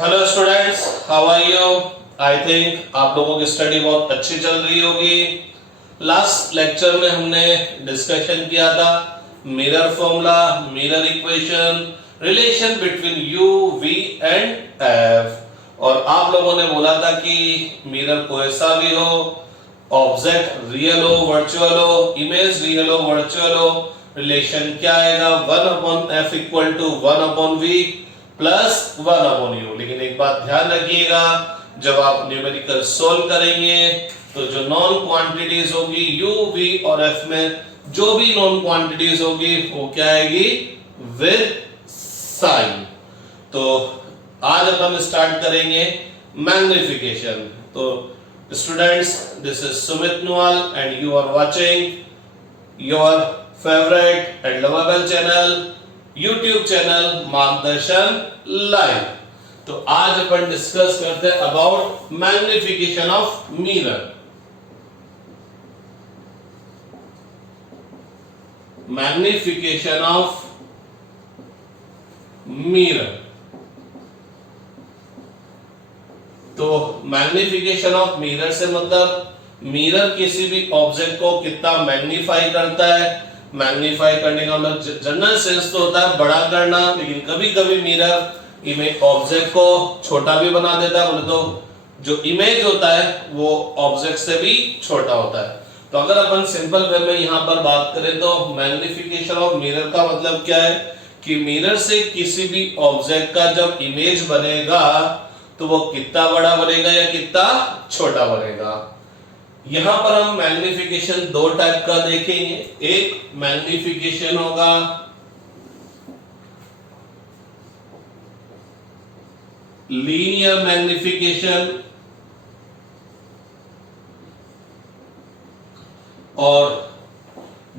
Hello students, how are you? I think आप लोगों की स्टडी बहुत अच्छी चल रही होगी। लास्ट लेक्चर में हमने डिस्कशन किया था mirror formula, mirror equation, relation between U, V and F. और आप लोगों ने बोला था कि मिरर कोई सा भी हो, ऑब्जेक्ट रियल हो वर्चुअल हो, इमेज रियल हो वर्चुअल हो, रिलेशन क्या आएगा 1/f equal to 1/v plus 1/u। लेकिन एक बात ध्यान रखिएगा, जब आप न्यूमेरिकल सोल्व करेंगे तो जो नॉन क्वांटिटीज होगी u, v और f में, जो भी नॉन क्वांटिटीज होगी वो क्या आएगी विद साइन। तो आज अपन स्टार्ट करेंगे मैग्निफिकेशन। तो students, this is Sumit Nuwal and you are watching your favourite and lovable channel, YouTube channel Margdarshan live. तो आज अपन डिस्कस करते हैं about magnification of mirror. Magnification of mirror. तो मैग्निफिकेशन ऑफ मिरर से मतलब मिरर किसी भी ऑब्जेक्ट को कितना मैग्नीफाई करता है। मैग्नीफाई करने का मतलब जनरल सेंस तो होता है बड़ा करना, लेकिन कभी कभी मिरर इमेज ऑब्जेक्ट को छोटा भी बना देता है। बोले तो जो इमेज होता है वो ऑब्जेक्ट से भी छोटा होता है। तो अगर अपन सिंपल वे में यहां पर बात करें तो मैग्निफिकेशन ऑफ मिरर का मतलब क्या है कि मिरर से किसी भी ऑब्जेक्ट का जब इमेज बनेगा तो वो कितना बड़ा बनेगा या कितना छोटा बनेगा। यहां पर हम मैग्निफिकेशन दो टाइप का देखेंगे। एक मैग्निफिकेशन होगा लीनियर मैग्निफिकेशन और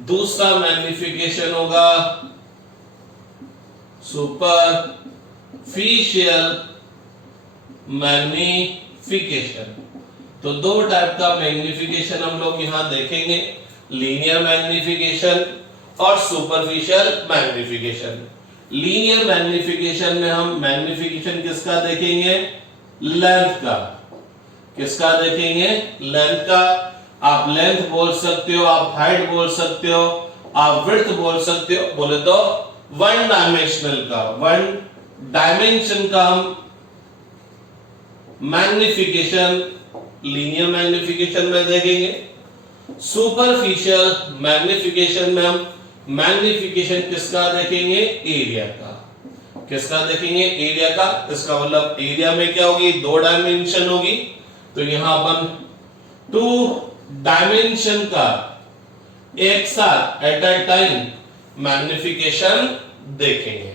दूसरा मैग्निफिकेशन होगा सुपरफिशियल मैग्निफिकेशन। तो दो टाइप का मैग्निफिकेशन हम लोग यहां देखेंगे, लीनियर मैग्निफिकेशन और सुपरफिशियल मैग्निफिकेशन। लीनियर मैग्निफिकेशन में हम मैग्निफिकेशन किसका देखेंगे, लेंथ का। किसका देखेंगे, लेंथ का। आप लेंथ बोल सकते हो, आप हाइट बोल सकते हो, आप विड्थ बोल सकते हो। बोले तो वन डायमेंशनल का, वन डायमेंशन का हम मैग्निफिकेशन लीनियर मैग्निफिकेशन में देखेंगे। सुपरफिशियल मैग्निफिकेशन में हम मैग्निफिकेशन किसका देखेंगे, एरिया का। किसका देखेंगे, एरिया का। इसका मतलब एरिया में क्या होगी, दो डायमेंशन होगी। तो यहां अपन टू डायमेंशन का एक साथ एट अ टाइम मैग्निफिकेशन देखेंगे।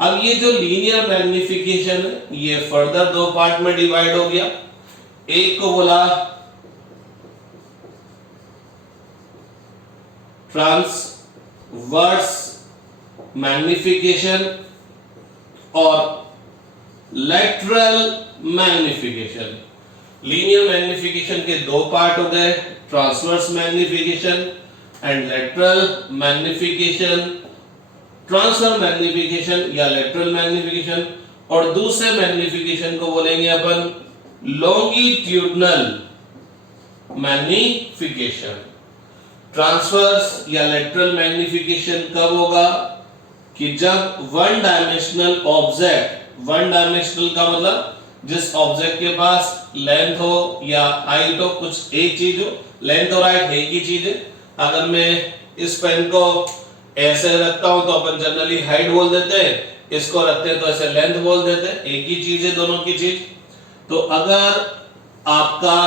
अब ये जो लीनियर मैग्निफिकेशन है ये फर्दर दो पार्ट में डिवाइड हो गया। एक को बोला ट्रांसवर्स मैग्निफिकेशन और लेटरल मैग्निफिकेशन। लीनियर मैग्निफिकेशन के दो पार्ट हो गए, transverse magnification and lateral magnification. Transverse magnification या लेटरल मैग्निफिकेशन और दूसरे मैग्निफिकेशन को बोलेंगे अपन लॉन्गिट्यूडनल मैग्निफिकेशन। ट्रांसवर्स या लेटरल मैग्निफिकेशन कब होगा कि जब one dimensional object, one dimensional का मतलब जिस ऑब्जेक्ट के पास लेंथ हो या हाइट हो, कुछ एक चीज हो, लेंथ और हाइट एक ही चीज है। अगर मैं इस पेन को ऐसे रखता हूं तो अपन जनरली हाइट बोल देते हैं, इसको रखते हैं तो ऐसे लेंथ बोल देते हैं, एक ही चीज है दोनों की चीज। तो अगर आपका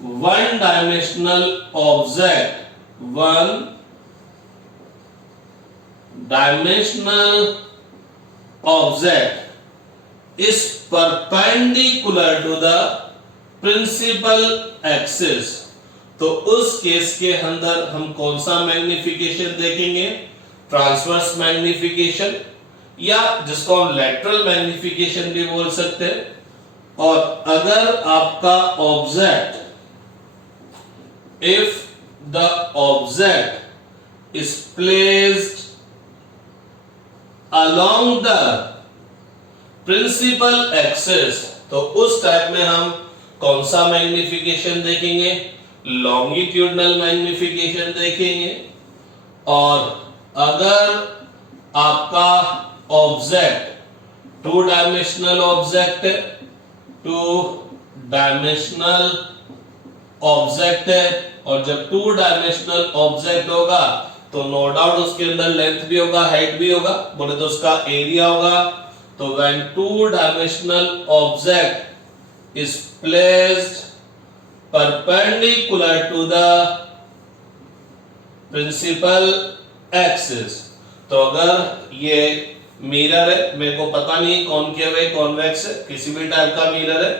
one dimensional object, one dimensional object is perpendicular to the principal axis, तो उस केस के अंदर हम कौन सा मैग्निफिकेशन देखेंगे, ट्रांसवर्स मैग्निफिकेशन या जिसको हम लेटरल मैग्निफिकेशन भी बोल सकते हैं। और अगर आपका object, if the object is placed along the principal axis, तो उस टाइप में हम कौन सा मैग्निफिकेशन देखेंगे? लॉन्गिट्यूडनल मैग्निफिकेशन देखेंगे। और अगर आपका ऑब्जेक्ट टू डायमेंशनल ऑब्जेक्ट है, टू डायमेंशनल ऑब्जेक्ट है, और जब टू डायमेंशनल ऑब्जेक्ट होगा तो नो डाउट उसके अंदर लेंथ भी होगा, हाइट भी होगा, बोले तो उसका एरिया होगा। तो when two dimensional object is placed perpendicular to the principal axis, तो अगर ये मिरर है, मेरे को पता नहीं कॉनकेव है कॉन्वेक्स है, किसी भी टाइप का मिरर है,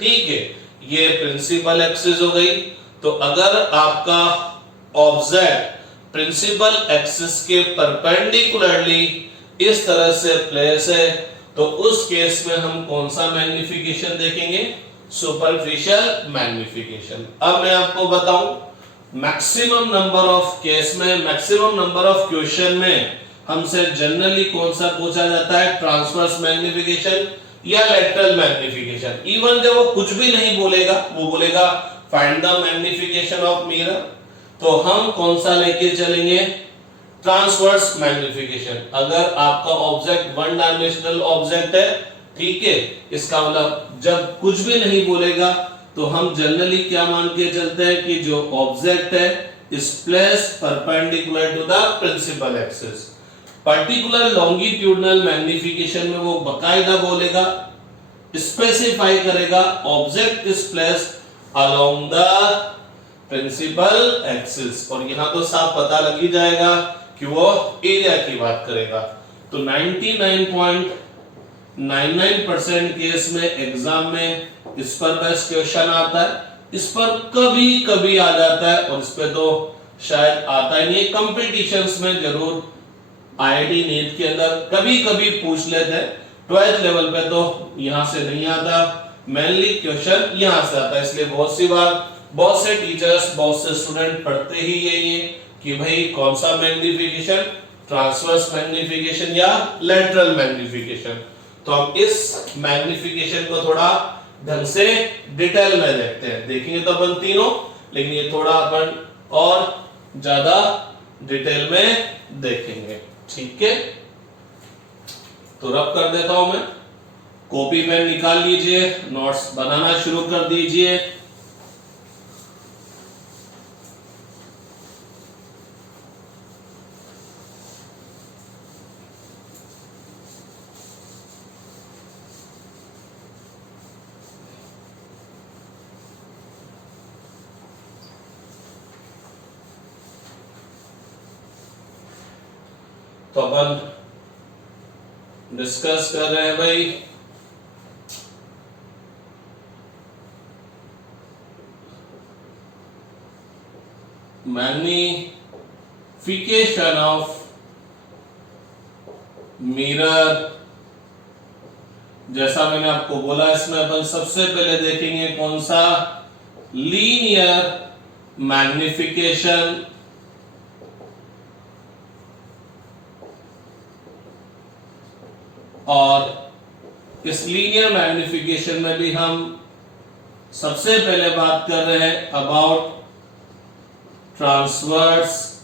ठीक है, ये प्रिंसिपल एक्सिस हो गई। तो अगर आपका ऑब्जेक्ट प्रिंसिपल एक्सिस के परपेंडिकुलरली इस तरह से प्लेस है, तो उस केस में हम कौन सा मैग्निफिकेशन देखेंगे? Superficial magnification. अब मैं आपको बताऊं, मैक्सिमम नंबर ऑफ केस में, मैक्सिमम नंबर ऑफ क्वेश्चन में हमसे जनरली कौन सा पूछा जाता है? ट्रांसवर्स मैग्निफिकेशन या लेटरल मैग्निफिकेशन। इवन जब वो कुछ भी नहीं बोलेगा, वो बोलेगा find the magnification of mirror, तो हम कौन सा लेके चलेंगे? Transverse magnification. अगर आपका ऑब्जेक्ट वन डायमेंशनल ऑब्जेक्ट है, ठीक है, इसका मतलब जब कुछ भी नहीं बोलेगा तो हम जनरली क्या मान के चलते हैं कि जो ऑब्जेक्ट है is placed perpendicular to the principal axis. Particular longitudinal magnification में वो बकायदा बोलेगा, स्पेसिफाई करेगा object is placed along the principal axis, और यहां तो साफ पता लग ही जाएगा कि वो एरिया की बात करेगा। तो 99.99% केस में एग्जाम में इस पर बेस्ट क्वेश्चन आता है, इस पर कभी कभी आ जाता है, और इस पे तो शायद आता ही नहीं। कंपटीशंस में जरूर आईआईटी नीट के अंदर कभी कभी पूछ लेते हैं, 12th लेवल पे तो यहां से नहीं आता, मेनली क्वेश्चन यहां से आता है। इसलिए बहुत सी बार बहुत से टीचर्स, बहुत से स्टूडेंट पढ़ते ही यही है कि भाई कौन सा मैग्निफिकेशन, ट्रांसवर्स मैग्निफिकेशन या लेटरल मैग्निफिकेशन। तो हम इस मैग्निफिकेशन को थोड़ा ढंग से डिटेल में देखते हैं। देखेंगे तो अपन तीनों, लेकिन ये थोड़ा अपन और ज्यादा डिटेल में देखेंगे, ठीक है। तो रब कर देता हूं मैं, कॉपी पेन निकाल लीजिए, नोट्स बनाना शुरू कर दीजिए। तो अपन डिस्कस कर रहे हैं भाई मैग्निफिकेशन ऑफ मिरर। जैसा मैंने आपको बोला, इसमें अपन सबसे पहले देखेंगे कौन सा? Linear magnification. और इस लीनियर मैग्निफिकेशन में भी हम सबसे पहले बात कर रहे हैं अबाउट ट्रांसवर्स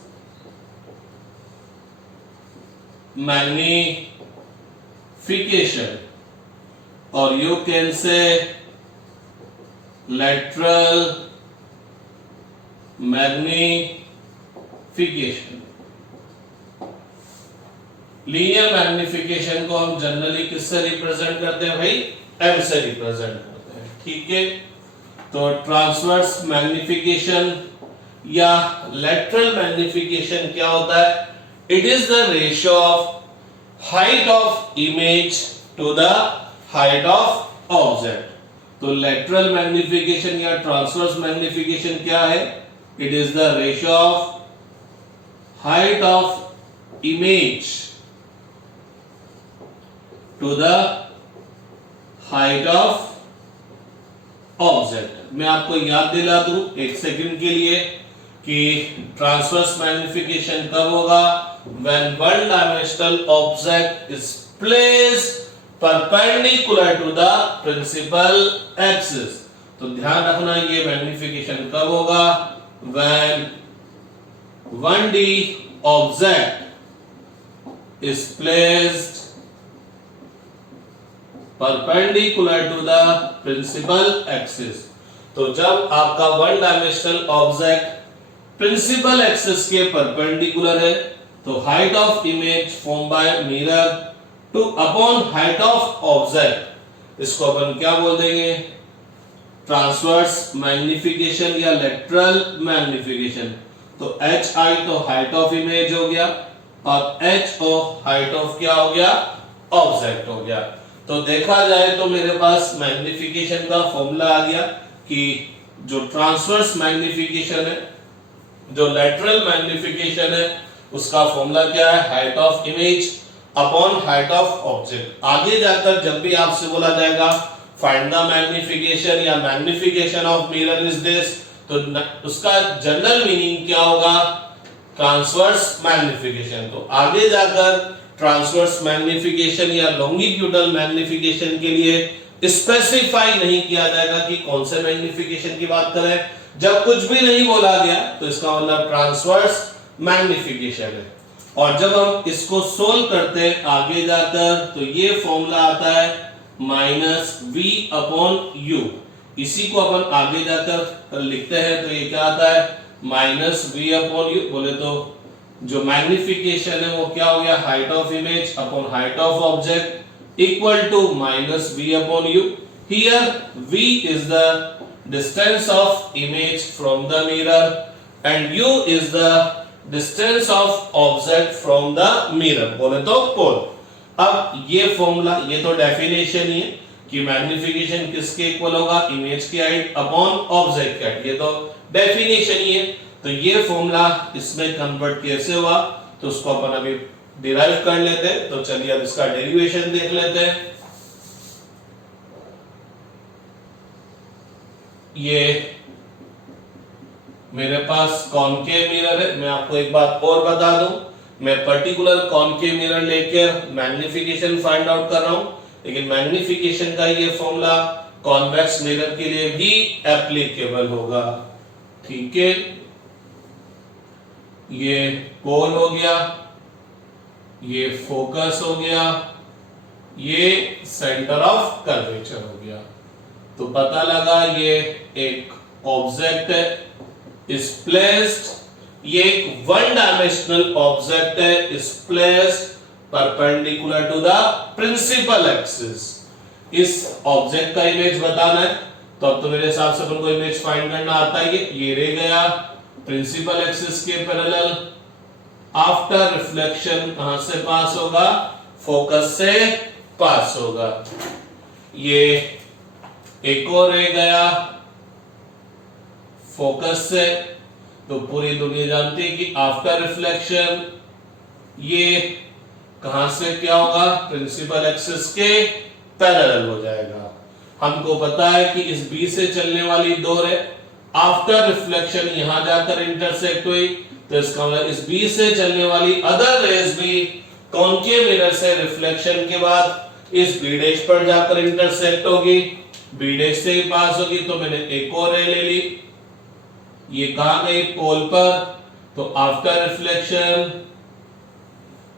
मैग्निफिकेशन, और you can say lateral magnification. Linear magnification को हम जनरली किससे रिप्रेजेंट करते हैं भाई? एम से रिप्रेजेंट करते हैं, ठीक है। तो ट्रांसवर्स मैग्निफिकेशन या लेटरल मैग्निफिकेशन क्या होता है? It is the ratio of height of image to the height of object. तो लेटरल मैग्निफिकेशन या ट्रांसवर्स मैग्निफिकेशन क्या है? It is the ratio of height of image to the height of object. मैं आपको याद दिला दूं एक सेकंड के लिए कि ट्रांसवर्स मैग्निफिकेशन कब होगा? When one dimensional object is placed perpendicular to the principal axis. तो ध्यान रखना ये मैग्निफिकेशन कब होगा, when 1D object is placed perpendicular to the principal axis। तो जब आपका one dimensional object principal axis के परपेंडिकुलर है तो height of image form by mirror to upon height of object, इसको अपन क्या बोल देंगे, ट्रांसवर्स मैग्निफिकेशन या लेटरल मैग्निफिकेशन। तो एच आई तो हाइट ऑफ इमेज हो गया और एच ओ हाइट ऑफ क्या हो गया, ऑब्जेक्ट हो गया। तो देखा जाए तो मेरे पास मैग्निफिकेशन का फॉर्मूला आ गया कि जो ट्रांसवर्स मैग्निफिकेशन है, जो लेटरल मैग्निफिकेशन है, उसका फॉर्मूला क्या है, height of image upon height of object. आगे जाकर जब भी आपसे बोला जाएगा फाइंड द मैग्निफिकेशन या magnification of mirror is this, तो उसका जनरल मीनिंग क्या होगा, ट्रांसवर्स मैग्निफिकेशन। तो आगे जाकर ट्रांसवर्स मैग्निफिकेशन या लॉन्गिट्यूडल मैग्निफिकेशन के लिए स्पेसिफाई नहीं किया जाएगा कि कौन से मैग्निफिकेशन की बात करें। जब कुछ भी नहीं बोला गया तो इसका मतलब ट्रांसवर्स मैग्निफिकेशन है। और जब हम इसको सोल्व करते हैं आगे जाकर तो ये फॉर्मूला आता है माइनस v अपॉन u। इसी को अपन आगे जाकर लिखते हैं तो ये क्या आता है, माइनस v अपॉन u। बोले तो जो मैग्निफिकेशन है वो क्या हो गया, height of image upon height of object equal to minus v upon u। Here v is the distance of image from the mirror and u is the distance of object from the mirror, बोले तो पोल। अब ये formula, ये तो definition ही है कि magnification किसके equal होगा, इमेज की हाइट अपॉन ऑब्जेक्ट की हाइट, ये तो डेफिनेशन ही है। तो ये फॉर्मूला इसमें कन्वर्ट कैसे हुआ तो उसको अपन अभी डिराइव कर लेते हैं। तो चलिए अब इसका डेरिवेशन देख लेते हैं। ये मेरे पास कॉनकेव मिरर है। मैं आपको एक बात और बता दूं, मैं पर्टिकुलर कॉनकेव मिरर लेकर मैग्निफिकेशन फाइंड आउट कर रहा हूं, लेकिन मैग्निफिकेशन का ये फॉर्मूला कॉन्वेक्स मिरर के लिए भी एप्लीकेबल होगा। ठीक है, ये पोल हो गया, ये फोकस हो गया, ये सेंटर ऑफ कर्वेचर हो गया। तो पता लगा ये एक ऑब्जेक्ट है is placed, ये एक वन डायमेंशनल ऑब्जेक्ट है is placed perpendicular to the principal axis। इस ऑब्जेक्ट का इमेज बताना है तो अब तो मेरे हिसाब से अपन को इमेज फाइंड करना आता है। ये रह गया प्रिंसिपल एक्सिस के पैरेलल। आफ्टर रिफ्लेक्शन कहां से पास होगा, फोकस से पास होगा। ये एक और रह गया फोकस से। तो पूरी दुनिया जानती है कि आफ्टर रिफ्लेक्शन ये कहां से क्या होगा, प्रिंसिपल एक्सिस के पैरेलल हो जाएगा। हमको पता है कि इस बी से चलने वाली दो रे आफ्टर रिफ्लेक्शन यहां जाकर इंटरसेक्ट हुई, तो इसका मतलब इस बी से चलने वाली अदर रेज भी कॉनकेव मिरर से रिफ्लेक्शन के बाद इस बी डैश पर जाकर इंटरसेक्ट होगी, बी डैश से ही पास होगी। तो मैंने एक और रे ले ली, ये कहां गई, पोल पर। तो आफ्टर रिफ्लेक्शन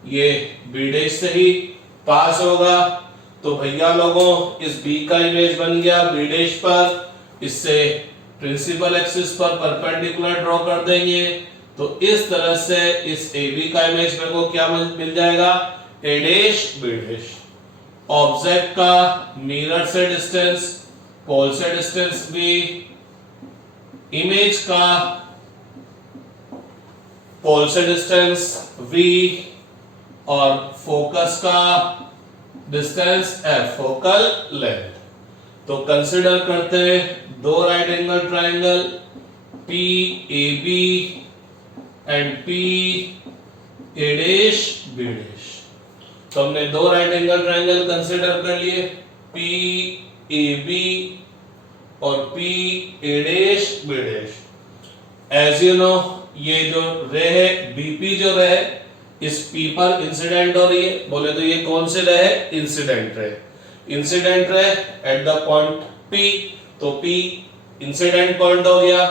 ये बी डैश से ही पास होगा। तो भैया लोगों इस बी का इमेज बन गया बी डैश पर, इससे प्रिंसिपल एक्सिस पर परपेंडिकुलर ड्रॉ कर देंगे। तो इस तरह से इस ए बी का इमेज मेरे को क्या मिल जाएगा, ए डैश बी डैश। ऑब्जेक्ट का मिरर से डिस्टेंस, पोल से डिस्टेंस बी, इमेज का पोल से डिस्टेंस v और फोकस का डिस्टेंस f, फोकल लेंथ। तो कंसीडर करते हैं दो right angle triangle PAB and PA'B'। तो हमने दो राइट एंगल ट्रायंगल कंसीडर कर लिए PAB और PA'B'। एज यू नो ये जो रे है BP जो रे इस P पर इंसिडेंट हो रही है, बोले तो ये कौन से रे है, incident ray. Incident ray at the point P, तो P इंसिडेंट पॉइंट हो गया।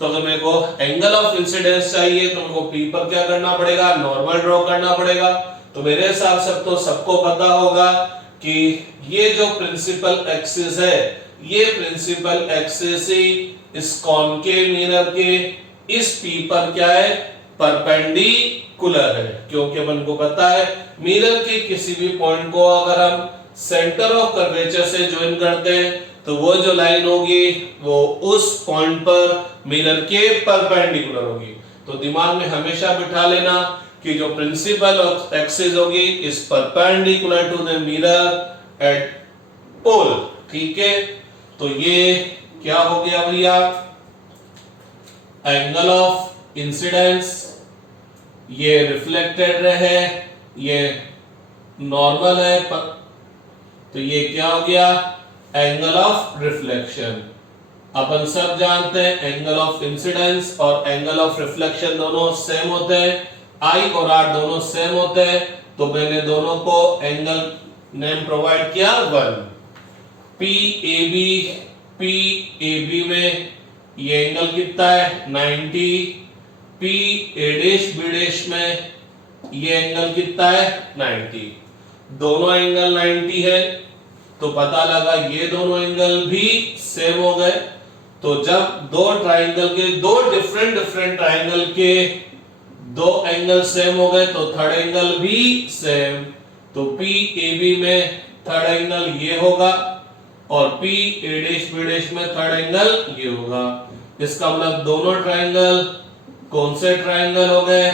तो अगर मेरे को एंगल ऑफ इंसिडेंस चाहिए तो मेरे को P पर क्या करना पड़ेगा, नॉर्मल ड्रॉ करना पड़ेगा। तो मेरे हिसाब से तो सबको पता होगा कि ये जो प्रिंसिपल एक्सिस है, ये प्रिंसिपल एक्सिस ही इस कॉनकेव मिरर के इस P पर क्या है, परपेंडिकुलर है। क्योंकि अपन को पता है मिरर के किसी भी पॉइंट को अगर हम सेंटर ऑफ कर्वेचर से ज्वाइन करते हैं तो वो जो लाइन होगी वो उस पॉइंट पर मिरर के परपेंडिकुलर होगी। तो दिमाग में हमेशा बिठा लेना कि जो प्रिंसिपल एक्सिस होगी is perpendicular to the mirror at pole. ठीक है, तो ये क्या हो गया भैया, एंगल ऑफ इंसिडेंस, ये रिफ्लेक्टेड रहे, ये नॉर्मल है, तो ये क्या हो गया, एंगल ऑफ रिफ्लेक्शन। अपन सब जानते हैं एंगल ऑफ इंसिडेंस और एंगल ऑफ रिफ्लेक्शन दोनों सेम होते हैं, I और R दोनों सेम होते हैं। तो मैंने दोनों को एंगल नेम प्रोवाइड किया 1। PAB में ये एंगल कितना है 90, PA'B' में ये एंगल कितना है 90। दोनों एंगल 90 है तो पता लगा ये दोनों एंगल भी सेम हो गए। तो जब दो ट्राइंगल के, दो डिफरेंट ट्राइंगल के दो एंगल सेम हो गए तो थर्ड एंगल भी सेम। तो PAB में थर्ड एंगल ये होगा और PA'B' में थर्ड एंगल ये होगा। इसका मतलब दोनों ट्राइंगल कौन से ट्राइंगल हो गए,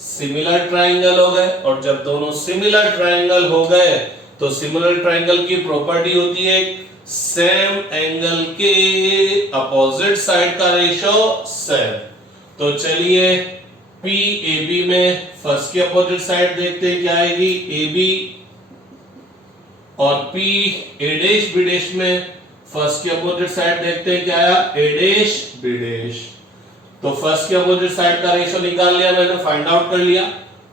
सिमिलर ट्राइंगल हो गए। और जब दोनों सिमिलर ट्राइंगल हो गए तो सिमिलर ट्राइंगल की प्रॉपर्टी होती है सेम एंगल के अपोजिट साइड का रेशियो सेम। तो चलिए PAB में फर्स्ट की अपोजिट साइड देखते हैं क्या आएगी, AB, और PA'B' में फर्स्ट की अपोजिट साइड देखते हैं क्या आया, A'B'। तो फर्स्ट की अपोजिट साइड का रेशियो निकाल लिया मैंने, फाइंड आउट कर लिया।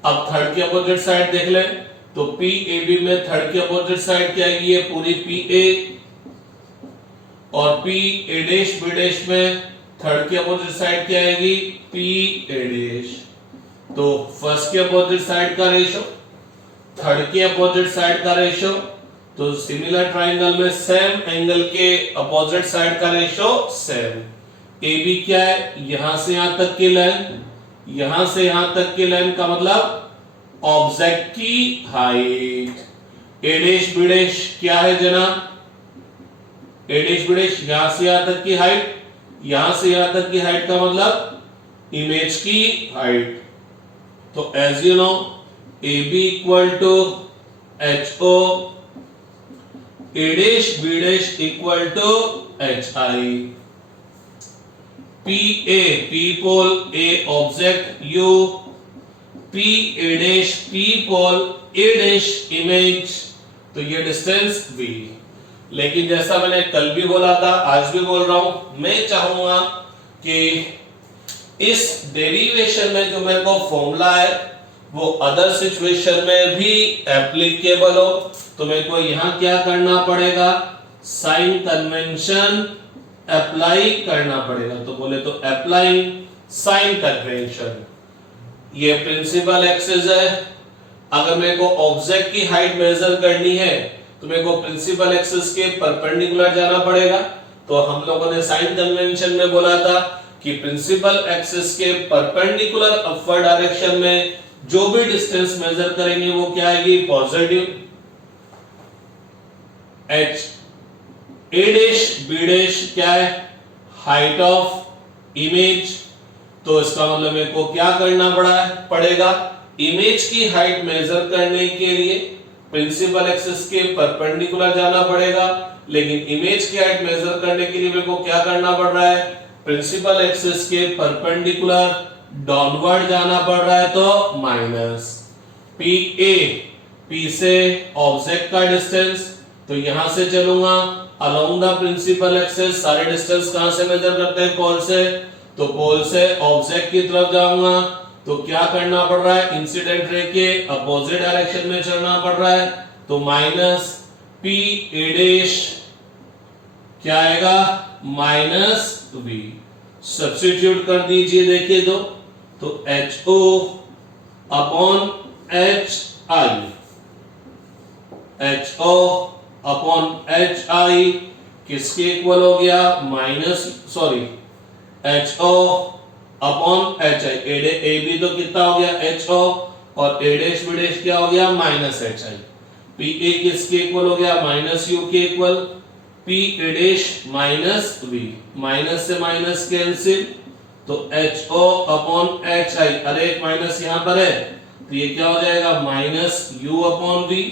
अब थर्ड की अपोजिट साइड देख लें तो PAB में थर्ड की अपोजिट साइड क्या आएगी, ये पूरी PA, और PA'B' में थर्ड की अपोजिट साइड क्या आएगी, PA'। तो फर्स्ट की अपोजिट साइड का रेशियो, थर्ड की अपोजिट साइड का रेशियो, तो सिमिलर ट्राइंगल में सेम एंगल के अपोजिट साइड का रेशियो सेम। AB क्या है, यहां से यहां तक की लाइन, यहां से यहां तक की लाइन का मतलब ऑब्जेक्ट की हाइट। A'B' क्या है जना, A'B' यहां से यहां तक की हाइट, यहां से यहां तक की हाइट का मतलब इमेज की हाइट। तो as you know AB equal to HO, A'B' equal to HI। PA P pole A object U, PA' P pole A' image, तो ये डिस्टेंस V। लेकिन जैसा मैंने कल भी बोला था, आज भी बोल रहा हूं, मैं चाहूंगा कि इस डेरिवेशन में जो मेरे को फॉर्मूला है वो अदर सिचुएशन में भी एप्लीकेबल हो। तो मेरे को यहां क्या करना पड़ेगा, साइन कन्वेंशन अप्लाई करना पड़ेगा। तो बोले तो अप्लाइंग साइन कन्वेंशन। ये प्रिंसिपल एक्सिस है, अगर मेरे को ऑब्जेक्ट की हाइट मेजर करनी है तो मेरे को प्रिंसिपल एक्सिस के परपेंडिकुलर जाना पड़ेगा। तो हम लोगों ने साइन कन्वेंशन में बोला था कि प्रिंसिपल एक्सिस के परपेंडिकुलर अपवर्ड डायरेक्शन में जो भी डिस्टेंस मेजर करेंगे वो क्या आएगी, पॉजिटिव। H A'B' क्या है, हाइट ऑफ इमेज। तो इसका मतलब मेरे को क्या करना पड़ेगा, इमेज की हाइट मेजर करने के लिए प्रिंसिपल एक्सिस के परपेंडिकुलर जाना पड़ेगा। लेकिन इमेज की हाइट मेजर करने के लिए मेरे को क्या करना पड़ रहा है, प्रिंसिपल एक्सिस के परपेंडिकुलर डाउनवर्ड जाना पड़ रहा है। तो माइनस PA, P से ऑब्जेक्ट का डिस्टेंस, तो यहां से चलूंगा अलोंग द प्रिंसिपल एक्सिस। सारे डिस्टेंस कहां से मेजर करते हैं, पोल से। तो पोल से ऑब्जेक्ट की तरफ जाऊंगा तो क्या करना पड़ रहा है, इंसिडेंट रे के अपोजिट डायरेक्शन में चलना पड़ रहा है। तो माइनस पी ए डैश क्या आएगा माइनस वी। सब्स्टिट्यूट कर दीजिए, देखिए तो H O upon H I, H O upon H I किसके इक्वल हो गया H O upon H I. A B तो कितना हो गया एच ओ और ए डैश बी डैश क्या हो गया minus H I. P A किसके इक्वल हो गया माइनस यू के equal, P A dash minus V, minus से माइनस कैंसिल, तो H O upon H I, अरे एक माइनस यहां पर है तो ये क्या हो जाएगा माइनस यू अपॉन वी,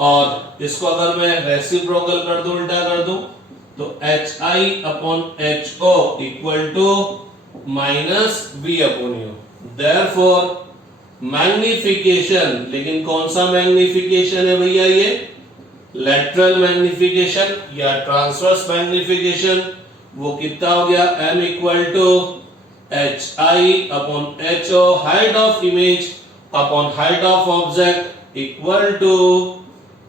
और इसको अगर मैं रेसिप्रोकल कर दूं उल्टा कर दूं तो H I upon H O equal to minus V upon U. Therefore magnification, लेकिन कौन सा मैग्निफिकेशन है भैया ये लेटरल मैग्निफिकेशन या ट्रांसवर्स मैग्निफिकेशन, वो कितना हो गया m equal to H I upon H O height of image upon height of object equal to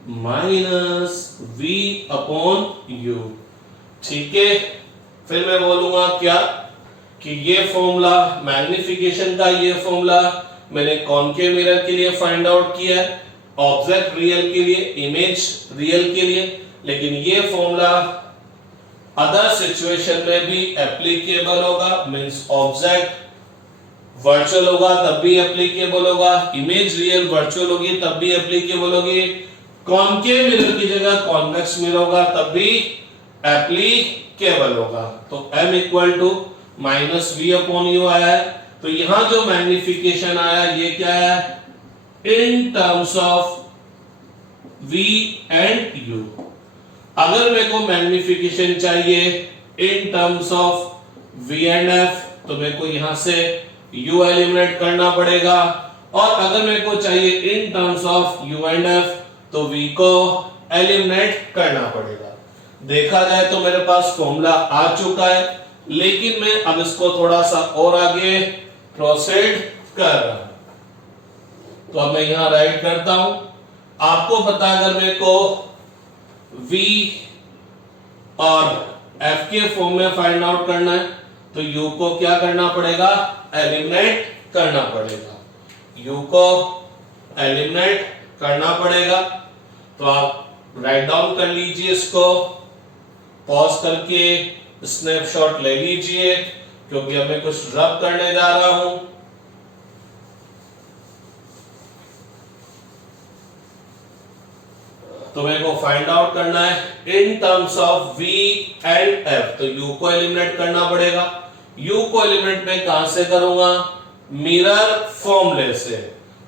minus V upon U. ठीक है, फिर मैं बोलूंगा क्या कि ये फॉर्मूला मैग्निफिकेशन का, ये फॉर्मूला मैंने कॉनकेव मिरर के लिए फाइंड आउट किया है, ऑब्जेक्ट रियल के लिए, इमेज रियल के लिए, लेकिन ये फॉर्मूला अदर सिचुएशन में भी एप्लीकेबल होगा। मींस ऑब्जेक्ट वर्चुअल होगा तब भी एप्लीकेबल होगा, इमेज रियल वर्चुअल होगी तब भी एप्लीकेबल होगी, कॉनकेव मिरर की जगह कॉन्वेक्स मिरर होगा तब भी एप्लीकेबल होगा। तो m equal to minus V upon U आया है, तो यहां जो मैग्निफिकेशन आया ये क्या है in terms of v and u। अगर मेरे को मैग्निफिकेशन चाहिए in terms of v and f तो मेरे को यहां से u एलिमिनेट करना पड़ेगा, और अगर मेरे को चाहिए in terms of u and f तो v को एलिमिनेट करना पड़ेगा। देखा जाए तो मेरे पास फॉर्मूला आ चुका है, लेकिन मैं अब इसको थोड़ा सा और आगे प्रोसीड कर रहा हूं। तो अब मैं यहां राइट करता हूं, आपको पता अगर मेरे को v और f के फॉर्म में फाइंड आउट करना है तो u को क्या करना पड़ेगा एलिमिनेट करना पड़ेगा, u को एलिमिनेट करना पड़ेगा। तो आप राइट डाउन कर लीजिए, इसको पॉज करके स्नैपशॉट ले लीजिए, क्योंकि अब मैं कुछ रब करने जा रहा हूं। तो मेरे को फाइंड आउट करना है in terms of v and f, तो u को एलिमिनेट करना पड़ेगा। u को एलिमिनेट मैं कहां से करूंगा मिरर फॉर्मूले से,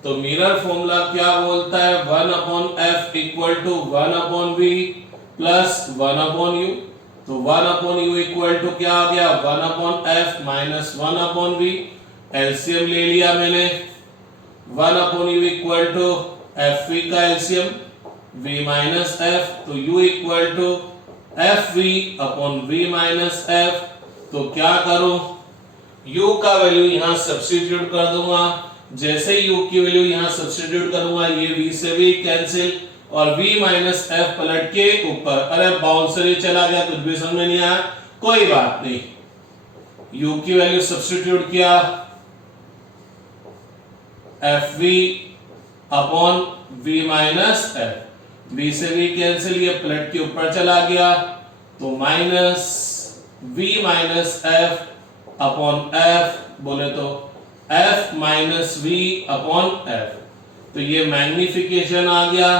तो मिरर फॉर्मूला क्या बोलता है 1 upon f equal to 1 upon v plus 1 upon u। तो 1 अपॉन u इक्वल टू क्या आ गया 1 upon f minus 1 upon v, LCM ले लिया मैंने, 1 upon u equal to fv का एलसीएम v माइनस f, तो u equal to fv upon v minus f। तो क्या करूं u का वैल्यू यहां सब्स्टिट्यूट कर दूंगा, जैसे u की वैल्यू यहां सब्स्टिट्यूट करूंगा ये v से v कैंसिल और v माइनस f पलट के ऊपर, अरे बाउंसर ही चला गया, कुछ भी समझ में नहीं आया, कोई बात नहीं, u की वैल्यू सब्स्टिट्यूट किया fv upon v minus f, v से v कैंसिल, ये पलट के ऊपर चला गया, तो minus v minus f upon f, बोले तो f minus v upon f। तो ये मैग्निफिकेशन आ गया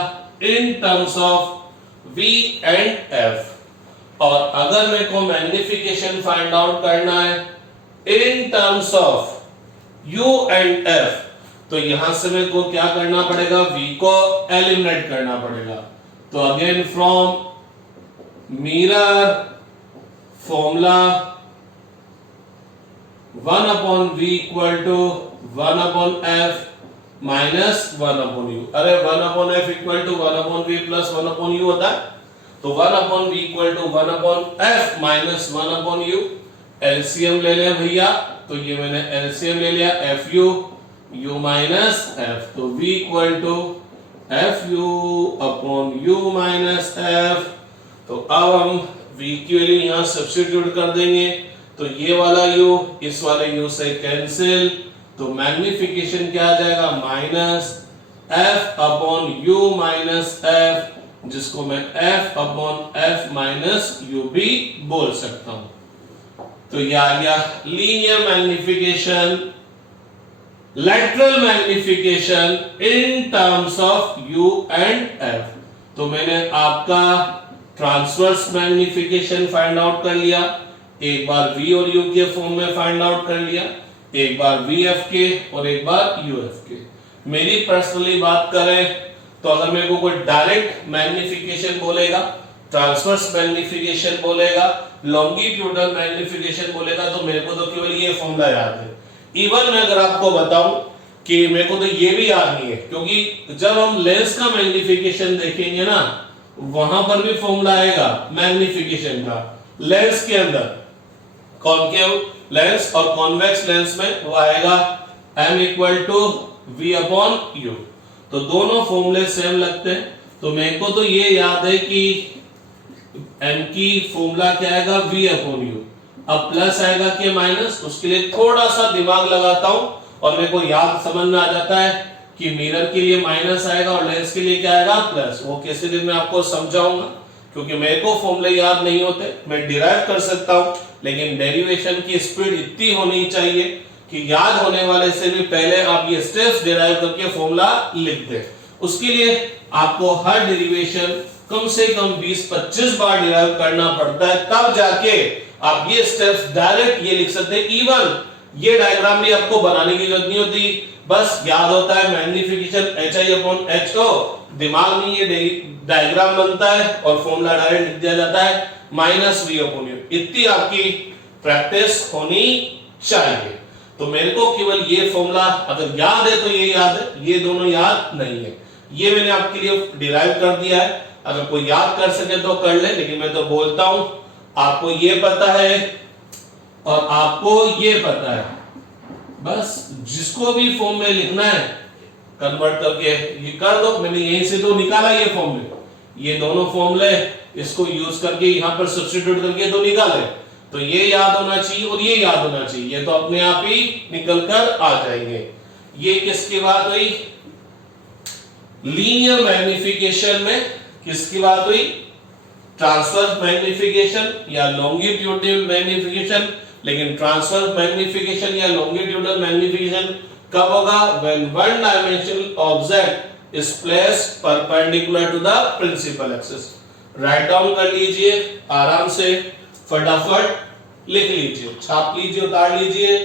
in terms of v and f। और अगर मेरे को मैग्निफिकेशन फाइंड आउट करना है in terms of u and f, तो यहां से मेरे को क्या करना पड़ेगा v को एलिमिनेट करना पड़ेगा। तो again from mirror formula 1 upon v equal to 1 upon f minus 1 upon u, अरे 1 upon f equal to 1 upon v plus 1 upon u होता है, तो 1 upon v equal to 1 upon f minus 1 upon u, LCM ले लिया भैया, तो ये मैंने एलसीएम ले लिया fu u minus f, तो v equal to F you upon you minus F. तो अब हम v की वैल्यू यहां सब्स्टिट्यूट कर देंगे, तो ये वाला u इस वाले u से कैंसिल, तो मैग्निफिकेशन क्या आ जाएगा minus f upon u minus f, जिसको मैं f upon f minus u भी बोल सकता हूं। तो ये आ गया linear magnification, lateral magnification in terms of u and f। तो मैंने आपका ट्रांसवर्स मैग्निफिकेशन फाइंड आउट कर लिया, एक बार v और u के फॉर्म में फाइंड आउट कर लिया, एक बार vf के और एक बार uf के। मेरी पर्सनली बात करें तो अगर मेरे को कोई डायरेक्ट मैग्निफिकेशन बोलेगा, ट्रांसवर्स मैग्निफिकेशन बोलेगा, लॉन्गिट्यूडनल मैग्निफिकेशन बोलेगा, तो मेरे को तो केवल ये फॉर्मूला याद है। इवन मैं अगर आपको बताऊं कि मेरे को तो ये भी याद नहीं है, क्योंकि जब हम लेंस का मैग्निफिकेशन देखेंगे ना, वहां पर भी फॉर्मूला आएगा मैग्निफिकेशन का। लेंस के अंदर कॉन्केव लेंस और कॉन्वेक्स लेंस में वो आएगा m equal to v upon u। तो दोनों फॉर्मूले सेम लगते हैं। तो मेरे को तो ये याद है कि m की फॉर्मूला क्या आएगा v अपॉन u। अब प्लस आएगा कि माइनस, उसके लिए थोड़ा सा दिमाग लगाता हूं और मेरे को याद समझ में आ जाता है कि मिरर के लिए माइनस आएगा और लेंस के लिए क्या आएगा प्लस। वो कैसे दिन मैं आपको समझाऊंगा, क्योंकि मेरे को फॉर्मूले याद नहीं होते। मैं डिराइव कर सकता हूं, लेकिन डेरिवेशन की स्पीड इतनी होनी चाहिए कि याद होने वाले से भी पहले आप ये स्टेप्स डिराइव करके फॉर्मूला लिख दें। उसके लिए आपको हर डेरिवेशन कम से कम 20-25 बार डिराइव करना पड़ता है, तब जाके आप ये स्टेप्स डायरेक्ट ये लिख सकते हैं। इवन ये डायग्राम भी आपको बनाने की जरूरत नहीं होती, बस याद होता है मैग्निफिकेशन hi अपॉन ho, दिमाग में ये डायग्राम बनता है और फॉर्मूला डायरेक्ट लिख दिया जाता है माइनस v अपॉन u। इतनी आपकी प्रैक्टिस होनी चाहिए। तो मेरे को केवल ये फॉर्मूला अगर याद है तो ये याद है, ये दोनों याद नहीं है। ये मैंने आपके लिए डिराइव कर दिया है, अगर कोई याद कर सके तो कर ले, लेकिन मैं तो बोलता हूं आपको ये पता है और आपको ये पता है, बस जिसको भी फॉर्म में लिखना है कन्वर्ट करके ये कर दो। मैंने यहीं से तो निकाला ये फॉर्मूले, ये दोनों फॉर्मूले इसको यूज करके यहां पर सब्स्टिट्यूट करके तो निकाले। तो ये याद होना चाहिए और ये याद होना चाहिए, ये तो अपने आप ही निकल कर आ जाएंगे। ये किसकी बात हुई? लीनियर मैग्निफिकेशन में किसकी बात हुई? ट्रांसवर्स मैग्निफिकेशन या लॉन्गिट्यूडिनल मैग्निफिकेशन। लेकिन ट्रांसवर्स मैग्निफिकेशन या लॉन्गिट्यूडिनल मैग्निफिकेशन कब होगा? When one dimensional object is placed perpendicular to the principal axis. Write down कर लीजिए आराम से, फटाफट लिख लीजिए, छाप लीजिए, उतार लीजिए।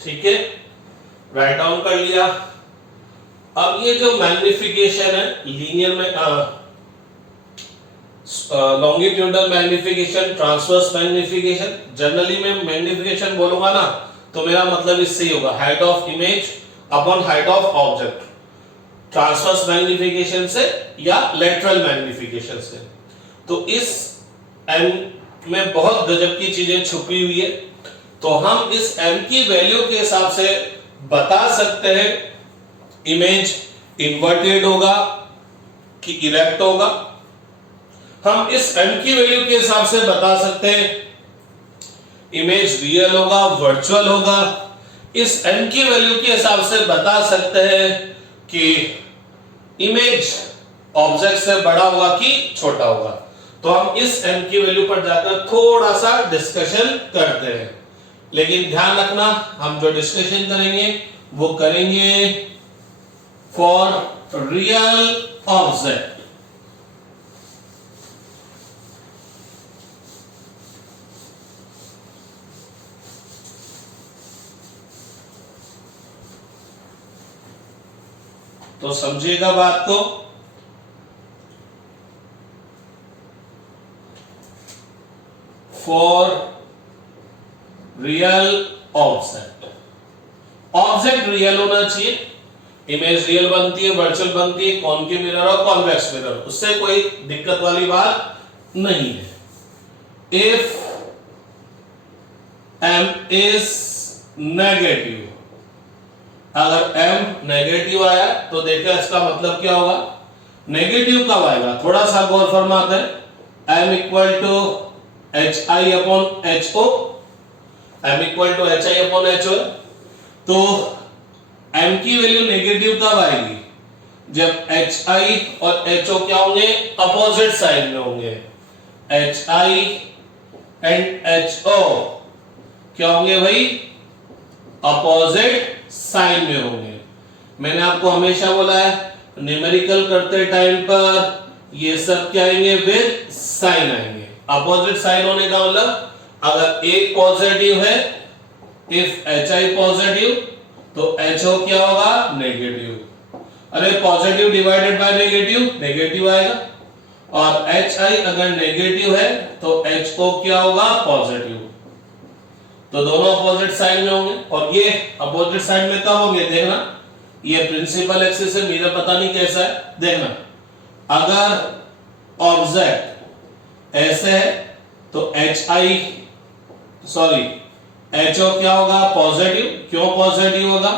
ठीक है, राइट डाउन कर लिया। अब ये जो मैग्निफिकेशन है लीनियर में, longitudinal magnification, transverse magnification, generally मैं मैग्निफिकेशन बोलूंगा ना तो मेरा मतलब इससे ही होगा, height of image upon height of object. Transverse magnification से या लेटरल मैग्निफिकेशन से। तो इस एम में बहुत गजब की चीजें छुपी हुई है। तो हम इस m की वैल्यू के हिसाब से बता सकते हैं इमेज इन्वर्टेड होगा कि इरेक्ट होगा। हम इस m की वैल्यू के हिसाब से बता सकते हैं इमेज रियल होगा, वर्चुअल होगा। इस m की वैल्यू के हिसाब से बता सकते हैं कि इमेज ऑब्जेक्ट से बड़ा होगा कि छोटा होगा। तो हम इस m की वैल्यू पर जाकर थोड़ा सा डिस्कशन करते हैं, लेकिन ध्यान रखना हम जो डिस्कशन करेंगे वो करेंगे फॉर रियल ऑब्जेक्ट। तो समझिएगा बात को। For real object. Object real होना चाहिए, इमेज रियल बनती है, वर्चुअल बनती है, कॉनकेव मिरर और कॉन्वेक्स मिरर, उससे कोई दिक्कत वाली बात नहीं है। इफ m इज नेगेटिव, अगर m नेगेटिव आया तो देखिए इसका मतलब क्या होगा, नेगेटिव कब आएगा, थोड़ा सा गौर फरमाते हैं। m equal to H I upon H O, m equal to H I upon H O, तो m की वैल्यू नेगेटिव कब आएगी, जब एच आई और एच ओ क्या होंगे, अपोजिट साइड में होंगे। H I and H O क्या होंगे भाई, अपोजिट साइन में होंगे। मैंने आपको हमेशा बोला है न्यूमेरिकल करते टाइम पर ये सब क्या आएंगे, विद साइन आएंगे। अपोजिट साइन होने का मतलब अगर एक पॉजिटिव है, इफ एच आई पॉजिटिव तो एच ओ क्या होगा, नेगेटिव। अरे positive divided by negative, negative आएगा, और एच आई अगर नेगेटिव है तो एच ओ क्या होगा, पॉजिटिव। तो दोनों अपोजिट साइड में होंगे, और ये अपोजिट साइड में कब होंगे, देखना ये प्रिंसिपल एक्सिस है, मेरा पता नहीं कैसा है, देखना अगर ऑब्जेक्ट ऐसे है तो H I sorry H O क्या होगा, पॉजिटिव। क्यों पॉजिटिव होगा,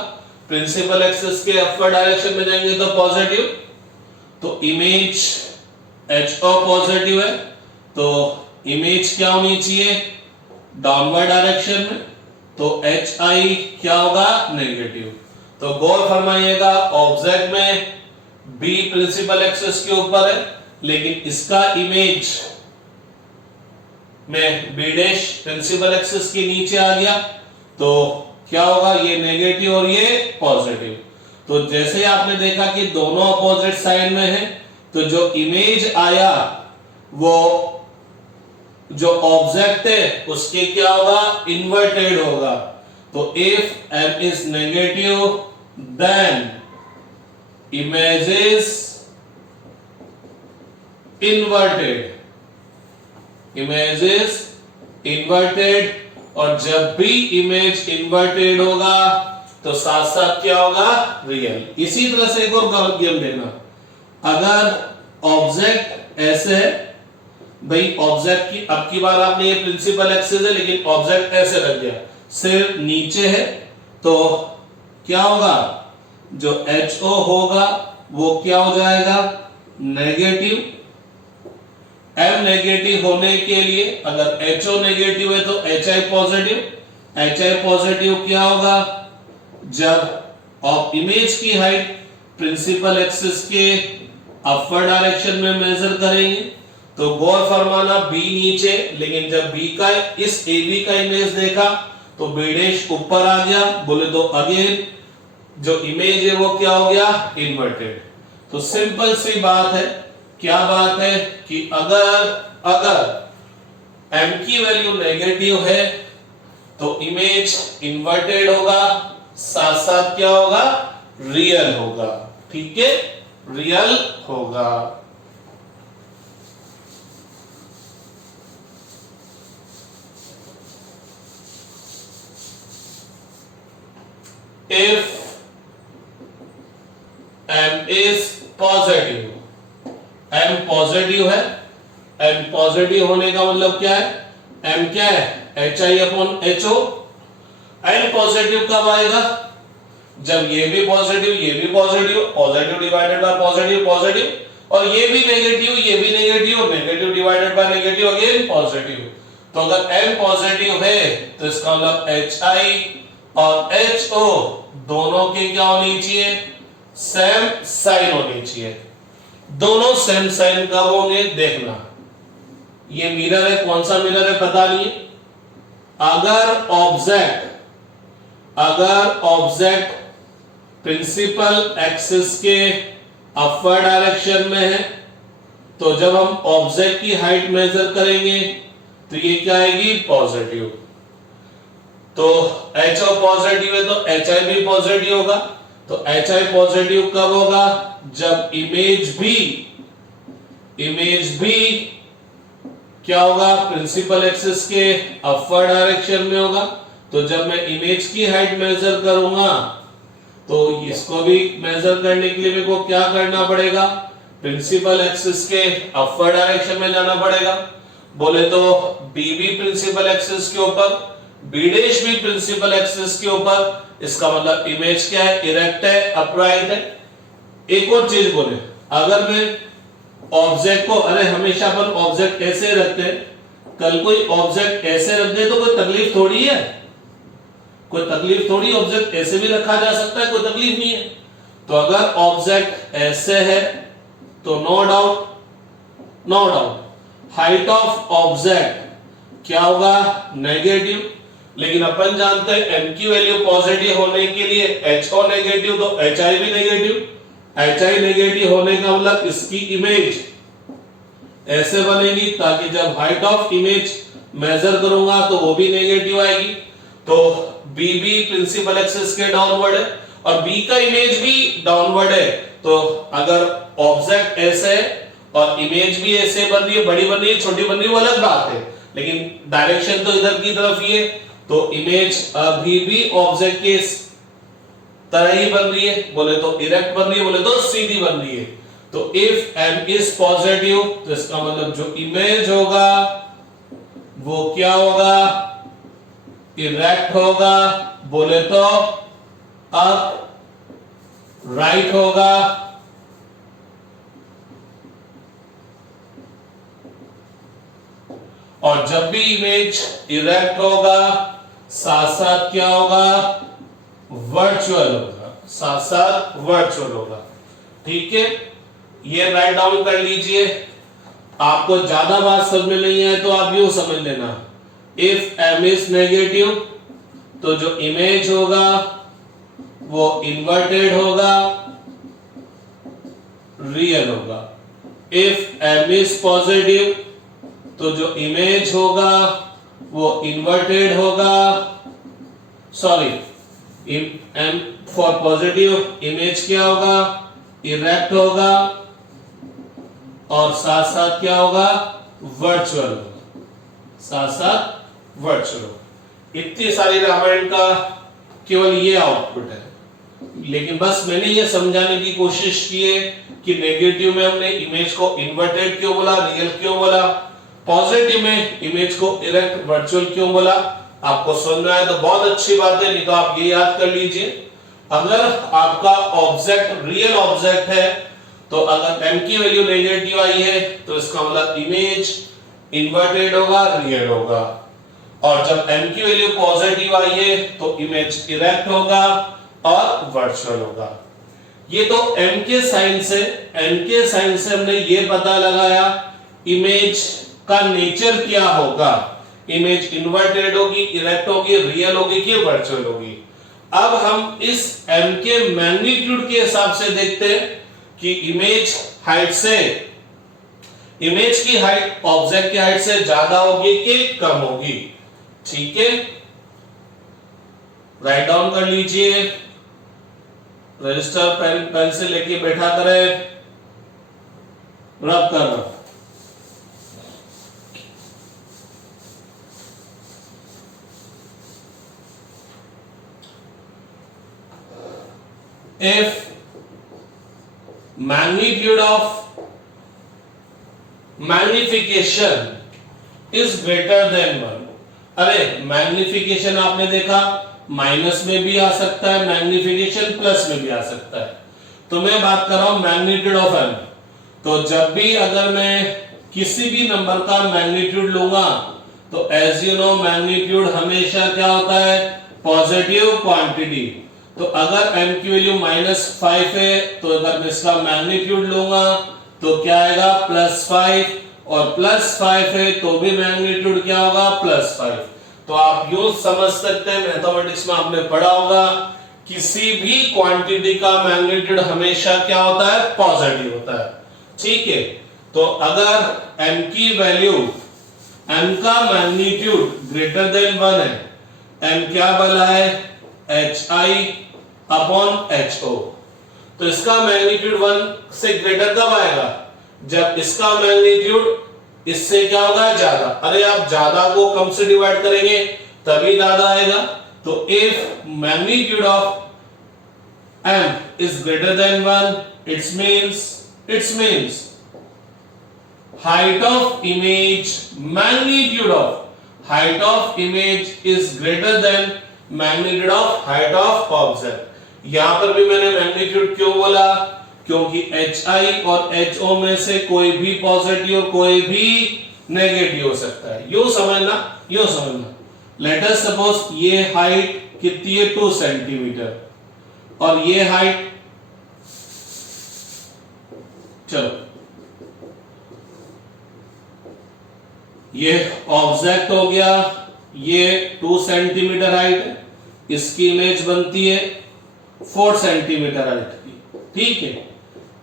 प्रिंसिपल एक्सिस के अपवर्ड डायरेक्शन में जाएंगे तो पॉजिटिव, तो इमेज एच ओ पॉजिटिव है तो इमेज क्या होनी चाहिए, डाउनवर्ड डायरेक्शन में, तो एच आई क्या होगा, नेगेटिव। तो गौर फरमाइएगा ऑब्जेक्ट में बी प्रिंसिपल एक्सिस के ऊपर है, लेकिन इसका इमेज में बी डैश प्रिंसिपल एक्सिस के नीचे आ गया, तो क्या होगा, ये नेगेटिव और ये पॉजिटिव। तो जैसे आपने देखा कि दोनों अपोजिट साइड में है, तो जो इमेज आया वो जो ऑब्जेक्ट है उसके क्या होगा, इन्वर्टेड होगा। तो if m is negative then image is inverted, image is inverted, और जब भी इमेज इन्वर्टेड होगा तो साथ साथ क्या होगा, रियल। इसी तरह से एक और गेम देखना, अगर ऑब्जेक्ट ऐसे है, भाई ऑब्जेक्ट की अब की बार आपने ये प्रिंसिपल एक्सिस है लेकिन ऑब्जेक्ट ऐसे रख दिया, सिर नीचे है, तो क्या होगा, जो एच ओ होगा वो क्या हो जाएगा, नेगेटिव। m नेगेटिव होने के लिए अगर एच ओ नेगेटिव है तो H I positive. H I positive क्या होगा, जब आप इमेज की हाइट प्रिंसिपल एक्सिस के अपवर्ड डायरेक्शन में मेजर करेंगे, तो गौर फरमाना बी नीचे, लेकिन जब बी का इस ए बी का इमेज देखा तो बी डैश ऊपर आ गया, बोले तो अगेन जो इमेज है वो क्या हो गया, इन्वर्टेड। तो सिंपल सी बात है, क्या बात है कि अगर m की वैल्यू नेगेटिव है तो इमेज इन्वर्टेड होगा, साथ साथ क्या होगा, रियल होगा। ठीक है, रियल होगा। If m is positive, m positive है, m पॉजिटिव होने का मतलब क्या है, m क्या है, H I upon H O. m positive कब आएगा, जब ये भी पॉजिटिव ये भी positive, positive divided by positive positive, और ये भी नेगेटिव ये भी negative, negative divided by negative again positive. तो अगर m पॉजिटिव है तो इसका मतलब एच आई और एच ओ दोनों के क्या होनी चाहिए, सेम साइन होनी चाहिए। दोनों सेम साइन कब होंगे, देखना ये मिरर है, कौन सा मिरर है पता नहीं है। अगर ऑब्जेक्ट प्रिंसिपल एक्सिस के अपवर्ड डायरेक्शन में है, तो जब हम ऑब्जेक्ट की हाइट मेजर करेंगे तो ये क्या आएगी, पॉजिटिव। तो एच ओ पॉजिटिव है तो एच आई भी पॉजिटिव होगा। तो एच आई पॉजिटिव कब होगा, जब इमेज भी क्या होगा, प्रिंसिपल एक्सिस के अपवर्ड डायरेक्शन में होगा। तो जब मैं इमेज की हाइट मेजर करूंगा तो इसको भी मेजर करने के लिए मेरे को क्या करना पड़ेगा, प्रिंसिपल एक्सिस के अपवर्ड डायरेक्शन में जाना पड़ेगा। बोले तो बी भी प्रिंसिपल एक्सिस के ऊपर, बी डैश भी प्रिंसिपल एक्सिस के ऊपर, इसका मतलब इमेज क्या है, इरेक्ट है, अपराइट है। एक और चीज बोले, अगर मैं ऑब्जेक्ट को, अरे हमेशा अपन ऑब्जेक्ट ऐसे रखते हैं, कल कोई ऑब्जेक्ट ऐसे रख दे तो कोई तकलीफ थोड़ी है, कोई तकलीफ थोड़ी, ऑब्जेक्ट ऐसे भी रखा जा सकता है, कोई तकलीफ नहीं है। तो अगर ऑब्जेक्ट ऐसे है तो no doubt, no doubt height of object क्या होगा, नेगेटिव। लेकिन अपन जानते हैं एम की वैल्यू पॉजिटिव होने के लिए एच ओ नेगेटिव, तो एच आई भी नेगेटिव। एच आई नेगेटिव होने का मतलब इसकी इमेज ऐसे बनेगी ताकि जब हाइट ऑफ इमेज मेजर करूंगा तो वो भी नेगेटिव आएगी। तो बी भी प्रिंसिपल एक्सिस के डाउनवर्ड है और बी का इमेज भी डाउनवर्ड है। तो अगर ऑब्जेक्ट ऐसे है और इमेज भी ऐसे बन रही है, बड़ी बन रही है, छोटी बन रही है, वो अलग बात है, लेकिन डायरेक्शन तो इधर की तरफ ही है, तो इमेज अभी भी ऑब्जेक्ट के तरह ही बन रही है। बोले तो इरेक्ट बन रही है, बोले तो सीधी बन रही है। तो इफ एम इज पॉजिटिव तो इसका मतलब जो इमेज होगा वो क्या होगा, इरेक्ट होगा, बोले तो अप राइट होगा। और जब भी इमेज इरेक्ट होगा साथ साथ क्या होगा, वर्चुअल होगा, साथ साथ वर्चुअल होगा। ठीक है, ये राइट डाउन कर लीजिए। आपको ज्यादा बात समझ में नहीं है तो आप यूं समझ लेना, इफ m इज नेगेटिव तो जो इमेज होगा वो इन्वर्टेड होगा, रियल होगा। इफ m इज पॉजिटिव तो जो इमेज होगा वो इन्वर्टेड होगा, sorry, m for positive image क्या होगा, इरेक्ट होगा, और साथ साथ क्या होगा, वर्चुअल होगा, साथ साथ वर्चुअल होगा। इतनी सारी रामायण का केवल ये आउटपुट है। लेकिन बस मैंने ये समझाने की कोशिश की है कि नेगेटिव में हमने इमेज को इन्वर्टेड क्यों बोला, रियल क्यों बोला, पॉजिटिव में इमेज को इरेक्ट वर्चुअल क्यों बोला। आपको समझ में आया तो बहुत अच्छी बात है, नहीं तो आप ये याद कर लीजिए, अगर आपका ऑब्जेक्ट रियल ऑब्जेक्ट है तो अगर m की वैल्यू नेगेटिव आई है तो इसका मतलब इमेज इन्वर्टेड होगा, रियल होगा। और जब m की वैल्यू पॉजिटिव आई है तो इमेज इरेक्ट होगा और वर्चुअल होगा। ये तो m के साइन से, m के साइन से हमने ये पता लगाया इमेज का नेचर क्या होगा, इमेज इन्वर्टेड होगी, इरेक्ट होगी, रियल होगी कि वर्चुअल होगी। अब हम इस m के मैग्नीट्यूड के हिसाब से देखते हैं कि इमेज हाइट से, इमेज की हाइट ऑब्जेक्ट की हाइट से ज्यादा होगी कि कम होगी। ठीक है, राइट डाउन कर लीजिए, रजिस्टर पेन पेंसिल लेके बैठा करें, रब करना। If magnitude of magnification is greater than 1, अरे मैग्निफिकेशन आपने देखा माइनस में भी आ सकता है, मैग्निफिकेशन प्लस में भी आ सकता है। तो मैं बात कर रहा हूं मैग्नीट्यूड ऑफ m। तो जब भी अगर मैं किसी भी नंबर का मैग्नीट्यूड लूंगा तो एज यू नो मैग्नीट्यूड हमेशा क्या होता है, पॉजिटिव क्वांटिटी। तो अगर m की वैल्यू -5 है तो अगर मैं इसका मैग्नीट्यूड लूंगा तो क्या आएगा, +5, और +5 है तो भी मैग्नीट्यूड क्या होगा, +5। तो आप यूं समझ सकते हैं, मैथमेटिक्स में आपने पढ़ा होगा किसी भी क्वांटिटी का मैग्नीट्यूड हमेशा क्या होता है, पॉजिटिव होता है। ठीक है, तो अगर m की वैल्यू, m का मैग्नीट्यूड ग्रेटर देन 1 है, m क्या बना है, hi/ho, तो इसका मैग्नीट्यूड 1 से ग्रेटर कब आएगा, जब इसका मैग्नीट्यूड इससे क्या होगा ज्यादा। अरे आप ज्यादा को कम से डिवाइड करेंगे तभी ज्यादा आएगा। तो if magnitude of m is greater than 1, it means height of image is greater than magnitude of height of object। यहां पर भी मैंने मैग्नीट्यूड क्यों बोला, क्योंकि hi और ho में से कोई भी पॉजिटिव और कोई भी नेगेटिव हो सकता है। यूं समझना लेट अस सपोज ये हाइट कितनी है 2 सेंटीमीटर और ये हाइट, चलो ये ऑब्जेक्ट हो गया, ये 2 सेंटीमीटर हाइट है, इसकी इमेज बनती है 4 सेंटीमीटर हाइट की, ठीक है।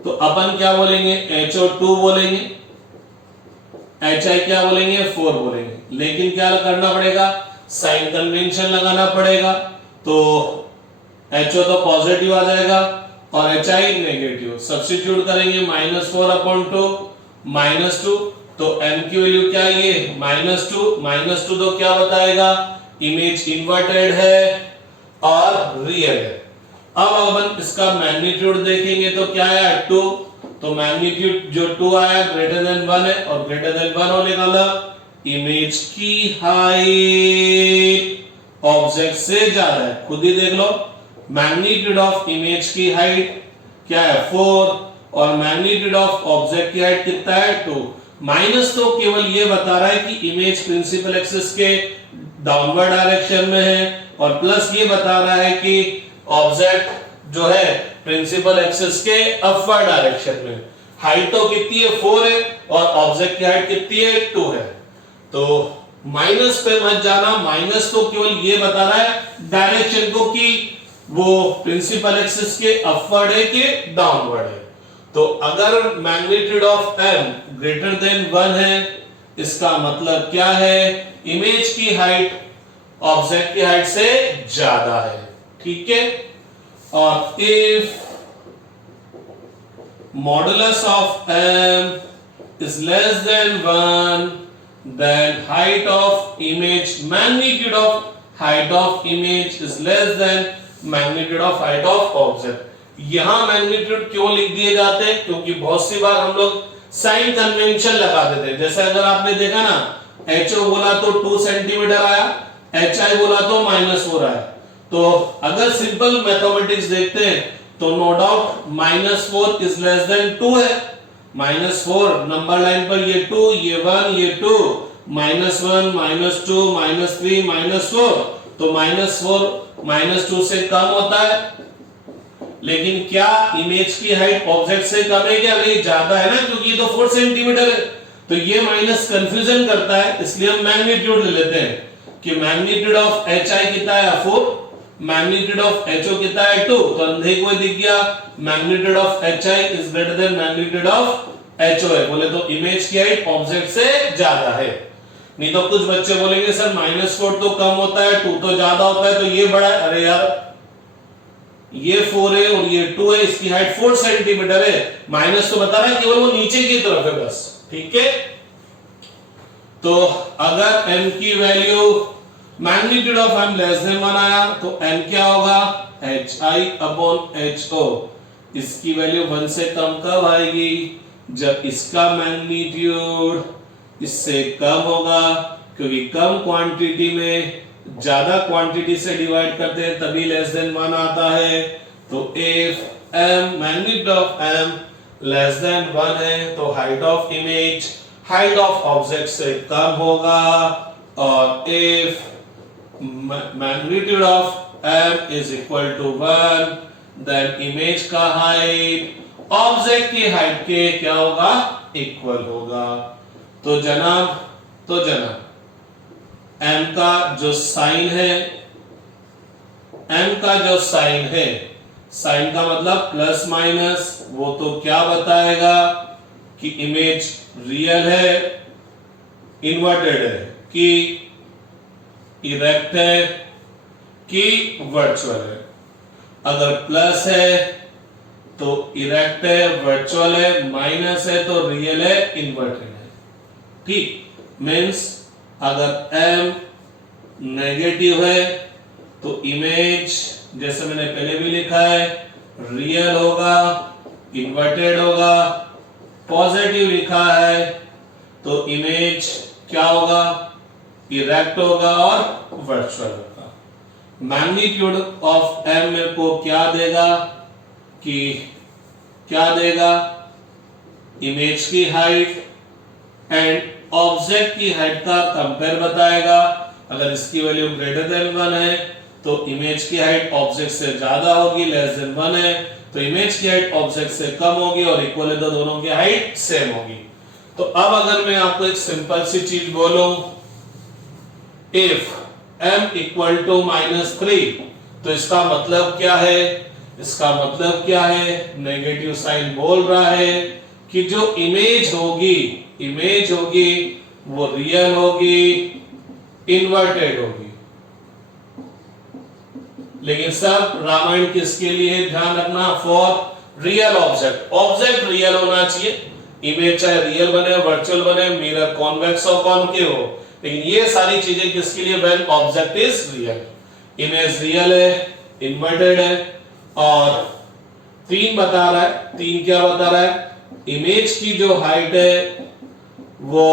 तो अपन क्या बोलेंगे, HO2 बोलेंगे, HI क्या बोलेंगे 4 बोलेंगे, लेकिन क्या करना पड़ेगा, साइन कन्वेंशन लगाना पड़ेगा। तो HO तो पॉजिटिव आ जाएगा और HI नेगेटिव, सब्स्टिट्यूट करेंगे -4/2 -2, तो m की वैल्यू क्या है ये -2 तो क्या बताएगा, इमेज इन्वर्टेड है और रियल है। अब अपन इसका मैग्नीट्यूड देखेंगे तो क्या है 2, तो मैग्नीट्यूड जो 2 आया ग्रेटर देन 1 है और ग्रेटर देन 1 होने का मतलब इमेज की हाइट ऑब्जेक्ट से ज्यादा है। खुद ही देख लो, मैग्नीट्यूड ऑफ इमेज की हाइट क्या है 4 और मैग्नीट्यूड ऑफ ऑब्जेक्ट की हाइट कितना है 2। माइनस तो केवल ये बता रहा है कि इमेज प्रिंसिपल एक्सिस के डाउनवर्ड डायरेक्शन में है और प्लस ये बता रहा है कि ऑब्जेक्ट जो है प्रिंसिपल एक्सिस के अपवर्ड डायरेक्शन में। हाइट तो कितनी है 4 है और ऑब्जेक्ट की हाइट कितनी है 2 है। तो माइनस पे मत जाना, माइनस तो केवल ये बता रहा है डायरेक्शन को कि वो प्रिंसिपल एक्सिस के अपवर्ड है कि डाउनवर्ड है। तो अगर magnitude of m greater than 1 है, इसका मतलब क्या है, इमेज की हाइट ऑब्जेक्ट की हाइट से ज्यादा है, ठीक है। और if modulus of m is less than 1, then height of image, magnitude of height of image is less than magnitude of height of object। यहां मैग्नीट्यूड क्यों लिख दिए जाते हैं, क्योंकि बहुत सी बार हम लोग साइन कन्वेंशन लगा देते हैं। जैसे अगर आपने देखा ना, HO बोला तो 2 सेंटीमीटर आया, HI बोला तो -4 आया। तो अगर सिंपल मैथमेटिक्स देखते हैं तो no doubt -4 is less than 2 है। -4 नंबर लाइन पर ये 2, ये 1, ये 2, -1, -2, -3, -4, तो -4 -2 से कम होता है। लेकिन क्या इमेज की हाइट ऑब्जेक्ट से कम है क्या, नहीं, ज्यादा है ना, क्योंकि ये तो 4 सेंटीमीटर है। तो ये माइनस कंफ्यूजन करता है, इसलिए हम मैग्नीट्यूड ले लेते हैं कि मैग्नीट्यूड ऑफ HI कितना है 4, मैग्नीट्यूड ऑफ HO कितना है 2। तो अंधे को दिख गया magnitude of HI is greater than magnitude of HO है, बोले तो इमेज की हाइट ऑब्जेक्ट से ज्यादा है। नहीं तो कुछ बच्चे बोलेंगे सर -4 तो कम होता है, 2 तो ज्यादा होता है, तो ये बड़ा है। अरे यार ये 4 है और ये 2 है, इसकी हाइट 4 सेंटीमीटर है, माइनस तो बता रहा है केवल वो नीचे की तरफ है बस, ठीक है। तो अगर m की value magnitude of m less than 1 आया तो m क्या होगा HI/HO। इसकी वैल्यू 1 से कम कब आएगी, जब इसका मैग्नीट्यूड इससे कम होगा, क्योंकि कम क्वांटिटी में ज्यादा क्वांटिटी से डिवाइड करते हैं तभी लेस देन 1 आता है। तो if m magnitude of m less than 1 है तो height of image height of object से कम होगा, और if magnitude of m is equal to 1 then image का हाइट ऑब्जेक्ट की हाइट के क्या होगा, इक्वल होगा। तो जनाब m का जो साइन है, साइन का मतलब प्लस माइनस, वो तो क्या बताएगा कि इमेज रियल है, इन्वर्टेड है, कि इरेक्ट है, कि वर्चुअल है। अगर प्लस है तो इरेक्ट है, वर्चुअल है, माइनस है तो रियल है, इन्वर्टेड है, ठीक मीन्स अगर m नेगेटिव है तो इमेज जैसे मैंने पहले भी लिखा है रियल होगा, इन्वर्टेड होगा। पॉजिटिव लिखा है तो इमेज क्या होगा, इरेक्ट होगा और वर्चुअल होगा। मैग्नीट्यूड ऑफ m मेरे को क्या देगा कि क्या देगा, इमेज की हाइट एंड ऑब्जेक्ट की हाइट का कंपेयर बताएगा। अगर इसकी वैल्यू ग्रेटर देन 1 है तो इमेज की हाइट ऑब्जेक्ट से ज्यादा होगी, लेस देन 1 है तो इमेज की हाइट ऑब्जेक्ट से कम होगी और इक्वल है तो दोनों की हाइट सेम होगी। तो अब अगर मैं आपको एक सिंपल सी चीज बोलूं, इफ m इक्वल टू -3 तो इसका मतलब क्या है, इसका मतलब क्या है, नेगेटिव साइन बोल रहा है कि जो इमेज होगी वो रियल होगी, इन्वर्टेड होगी। लेकिन सब रामायण किसके लिए, ध्यान रखना, for real object. Object real होना चाहिए, इमेज चाहे रियल बने वर्चुअल बने, मिरर कॉन्वेक्स हो कॉनकेव हो, लेकिन ये सारी चीजें किसके लिए, when object is real. Image real है, इन्वर्टेड है और 3 बता रहा है। 3 क्या बता रहा है, इमेज की जो हाइट है वो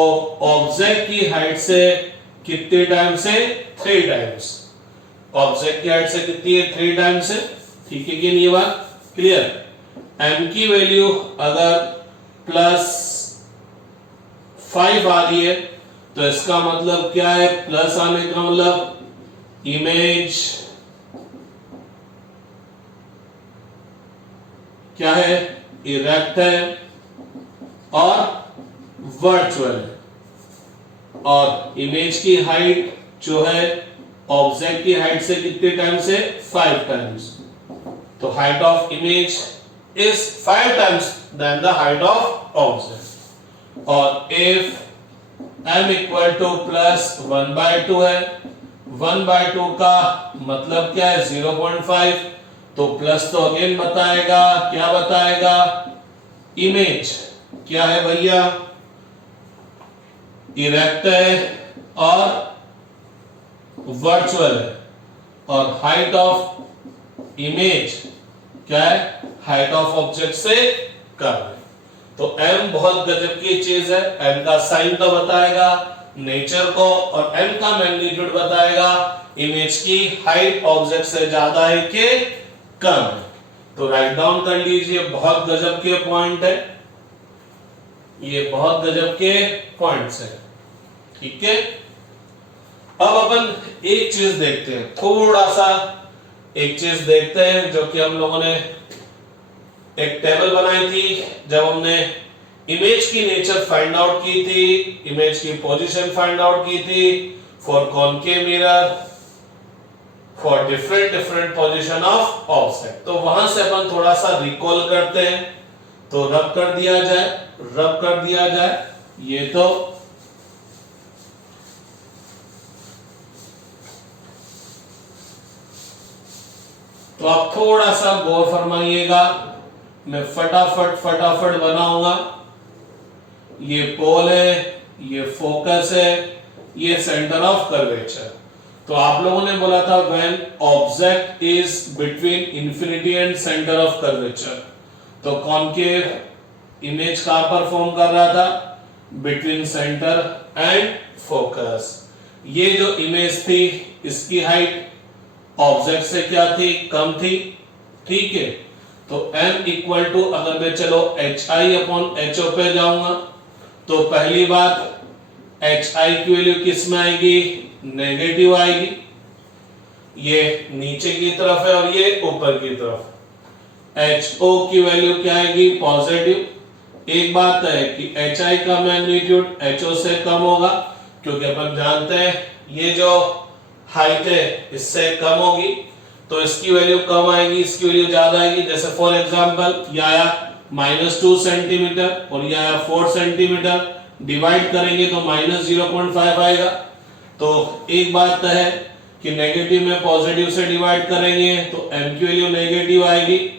ऑब्जेक्ट की हाइट से कितने टाइम्स है, 3 टाइम्स। ऑब्जेक्ट की हाइट से कितनी है, 3 टाइम्स है। ठीक है कि नहीं, बात क्लियर। m की वैल्यू अगर +5 आ रही है तो इसका मतलब क्या है, प्लस आने का मतलब इमेज क्या है, इरेक्ट है और वर्चुअल है। और इमेज की हाइट जो है ऑब्जेक्ट की हाइट से कितने टाइम्स है, 5 टाइम्स। तो height of image is 5 times then the height of object. और इफ m इक्वल टू +1/2 है, 1/2 का मतलब क्या है, 0.5। तो प्लस तो अगेन बताएगा, क्या बताएगा, इमेज क्या है भैया, इरेक्ट है और वर्चुअल है। और हाइट ऑफ इमेज क्या है, हाइट ऑफ ऑब्जेक्ट से कम है। तो m बहुत गजब की चीज है। m का साइन तो बताएगा नेचर को और m का मैग्नीट्यूड बताएगा इमेज की हाइट ऑब्जेक्ट से ज्यादा है कि कम है। तो राइट डाउन कर लीजिए, बहुत गजब के पॉइंट है ये, बहुत गजब के पॉइंट्स है। ठीक है, अब अपन एक चीज देखते हैं, थोड़ा सा एक चीज देखते हैं जो कि हम लोगों ने एक टेबल बनाई थी जब हमने इमेज की नेचर फाइंड आउट की थी, इमेज की पोजीशन फाइंड आउट की थी for concave mirror, for different position of object. तो वहां से अपन थोड़ा सा रिकॉल करते हैं। तो रब कर दिया जाए ये। तो आप थोड़ा सा गौर फरमाइएगा, मैं फटाफट बनाऊंगा। ये पोल है, ये फोकस है, ये सेंटर ऑफ कर्वेचर। तो आप लोगों ने बोला था when object is between infinity and centre of curvature, तो कॉनकेव इमेज कहां पर फॉर्म कर रहा था, बिटवीन सेंटर एंड फोकस। ये जो इमेज थी इसकी हाइट ऑब्जेक्ट से क्या थी, कम थी। ठीक है, तो m इक्वल टू, अगर मैं चलो hi/ho पे जाऊंगा तो पहली बात hi की वैल्यू किस में आएगी, नेगेटिव आएगी। ये नीचे की तरफ है और ये ऊपर की तरफ। ho की वैल्यू क्या आएगी, पॉजिटिव। एक बात है कि hi का मैग्नीट्यूड ho से कम होगा क्योंकि अपन जानते हैं ये जो हाइट है इससे कम होगी, तो इसकी वैल्यू कम आएगी, इसकी वैल्यू ज्यादा आएगी। जैसे फॉर एग्जांपल ये आया -2 सेंटीमीटर और ये आया 4 सेंटीमीटर, डिवाइड करेंगे तो -0.5 आएगा। तो एक बात है कि नेगेटिव में पॉजिटिव से डिवाइड करेंगे तो m की वैल्यू नेगेटिव आएगी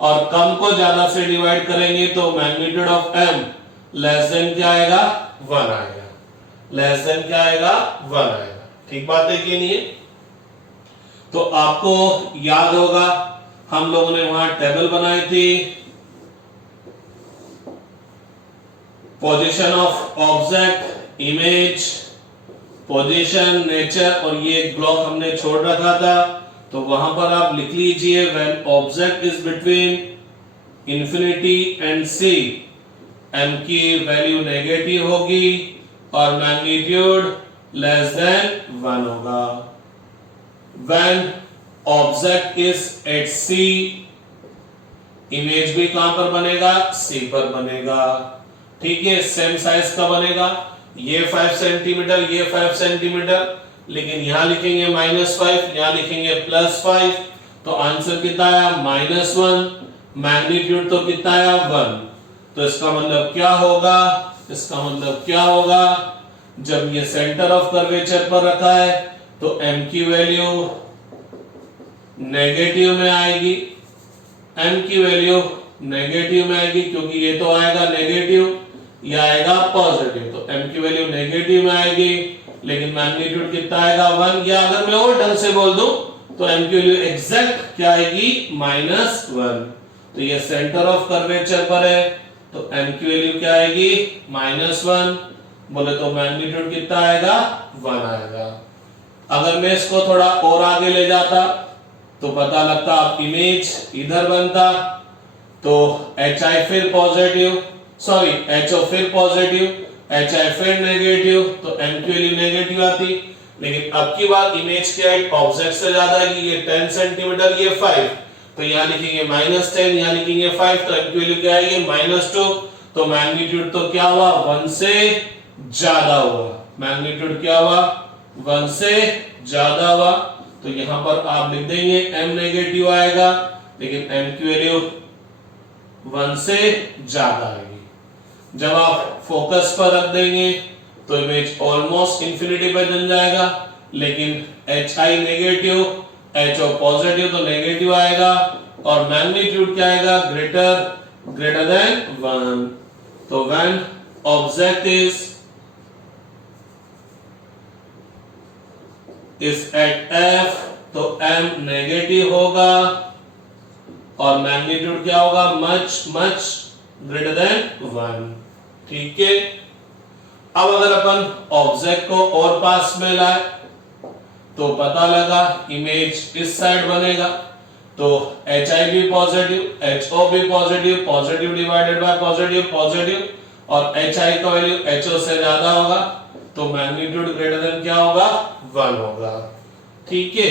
और कम को ज्यादा से डिवाइड करेंगे तो magnitude of m less then क्या आएगा, 1 आएगा। लेस देन क्या आएगा 1 आएगा। ठीक बात है कि नहीं है? तो आपको याद होगा हम लोगों ने वहां टेबल बनाई थी, position of object, image, position, nature, और ये एक ब्लॉक हमने छोड़ रखा था। तो वहां पर आप लिख लीजिए when object is between infinity and C, m की वैल्यू नेगेटिव होगी और मैग्नीट्यूड लेस देन 1 होगा। When object is at C, image भी कहां पर बनेगा? सी पर बनेगा। ठीक है, सेम साइज का बनेगा, ये 5 सेंटीमीटर, ये 5 सेंटीमीटर, लेकिन यहां लिखेंगे -5, यहां लिखेंगे +5, तो आंसर कितना आया? -1। मैग्नीट्यूड तो कितना आया? 1। तो इसका मतलब क्या होगा? इसका मतलब क्या होगा? जब ये सेंटर ऑफ कर्वेचर पर रखा है तो m की वैल्यू नेगेटिव में आएगी, m की वैल्यू नेगेटिव में आएगी, क्योंकि ये तो आएगा नेगेटिव, ये आएगा पॉजिटिव, तो m की वैल्यू नेगेटिव में आएगी, लेकिन मैग्नीट्यूड कितना आएगा? 1। या अगर मैं और ढंग से बोल दूं तो m की वैल्यू एग्जैक्ट क्या आएगी? -1। तो ये सेंटर ऑफ कर्वेचर पर है, तो m की वैल्यू क्या आएगी? -1। बोले तो मैग्नीट्यूड कितना आएगा? 1 आएगा। अगर मैं इसको थोड़ा और आगे ले जाता तो पता लगता आप इमेज इधर बनता, तो HI फिर पॉजिटिव, सॉरी HO फिर पॉजिटिव, HI फिर नेगेटिव, तो m की वैल्यू नेगेटिव आती। लेकिन अब की बात इमेज की हाइट ऑब्जेक्ट से ज्यादा है कि ये 10 सेंटीमीटर, ये 5, तो यहां लिखेंगे -10, यहां लिखेंगे 5, तो m की वैल्यू क्या आएगी? -2। तो मैग्नीट्यूड तो क्या हुआ? 1 से ज्यादा हुआ। मैग्नीट्यूड क्या हुआ? 1 से ज्यादा हुआ। तो यहां पर आप लिख देंगे m नेगेटिव आएगा, लेकिन m की वैल्यू 1 से ज्यादा आएगी। जब आप फोकस पर रख देंगे तो इमेज ऑलमोस्ट इंफिनिटी पे बन जाएगा, लेकिन HI नेगेटिव, HO पॉजिटिव, तो नेगेटिव आएगा, और मैग्नीट्यूड क्या आएगा? Greater than 1। तो when object is at F, तो m नेगेटिव होगा और मैग्नीट्यूड क्या होगा? Much greater than 1। ठीक है, अब अगर अपन ऑब्जेक्ट को और पास में लाए तो पता लगा इमेज इस साइड बनेगा, तो HI भी पॉजिटिव, HO भी positive, positive divided by positive, positive, और HI का वैल्यू HO से ज्यादा होगा, तो मैग्नीट्यूड ग्रेटर देन क्या होगा? 1 होगा। ठीक है,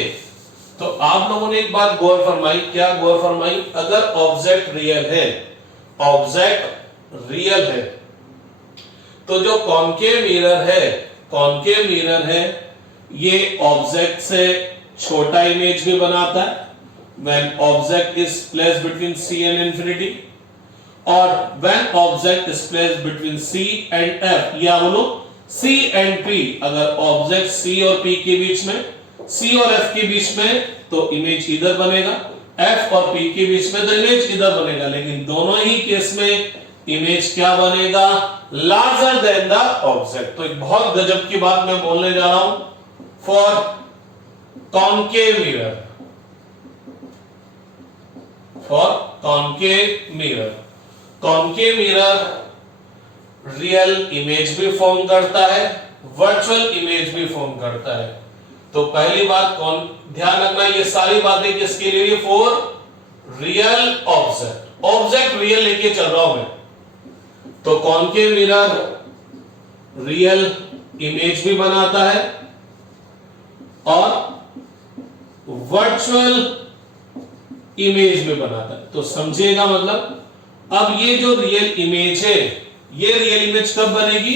तो आप लोगों ने एक बात गौर फरमाई, क्या गौर फरमाई? अगर ऑब्जेक्ट रियल है, ऑब्जेक्ट रियल है, तो जो कॉनकेव मिरर है, ये ऑब्जेक्ट से छोटा इमेज भी बनाता है when object is placed between C and infinity, और when object is placed between C and F, या बोलो C and P, अगर ऑब्जेक्ट C और P के बीच में, C और F के बीच में, तो इमेज इधर बनेगा, F और P के बीच में तो इमेज इधर बनेगा, लेकिन दोनों ही केस में इमेज क्या बनेगा? Larger than the object. तो एक बहुत गजब की बात मैं बोलने जा रहा हूं। For concave mirror, concave mirror real image भी फॉर्म करता है, वर्चुअल इमेज भी फॉर्म करता है। तो पहली बात ध्यान रखना, ये सारी बातें किसके लिए? For real object, object real लेके चल रहा हूं मैं। तो कॉनकेव मिरर रियल इमेज भी बनाता है और वर्चुअल इमेज भी बनाता है। तो समझिएगा, मतलब अब ये जो रियल इमेज है, ये रियल इमेज कब बनेगी?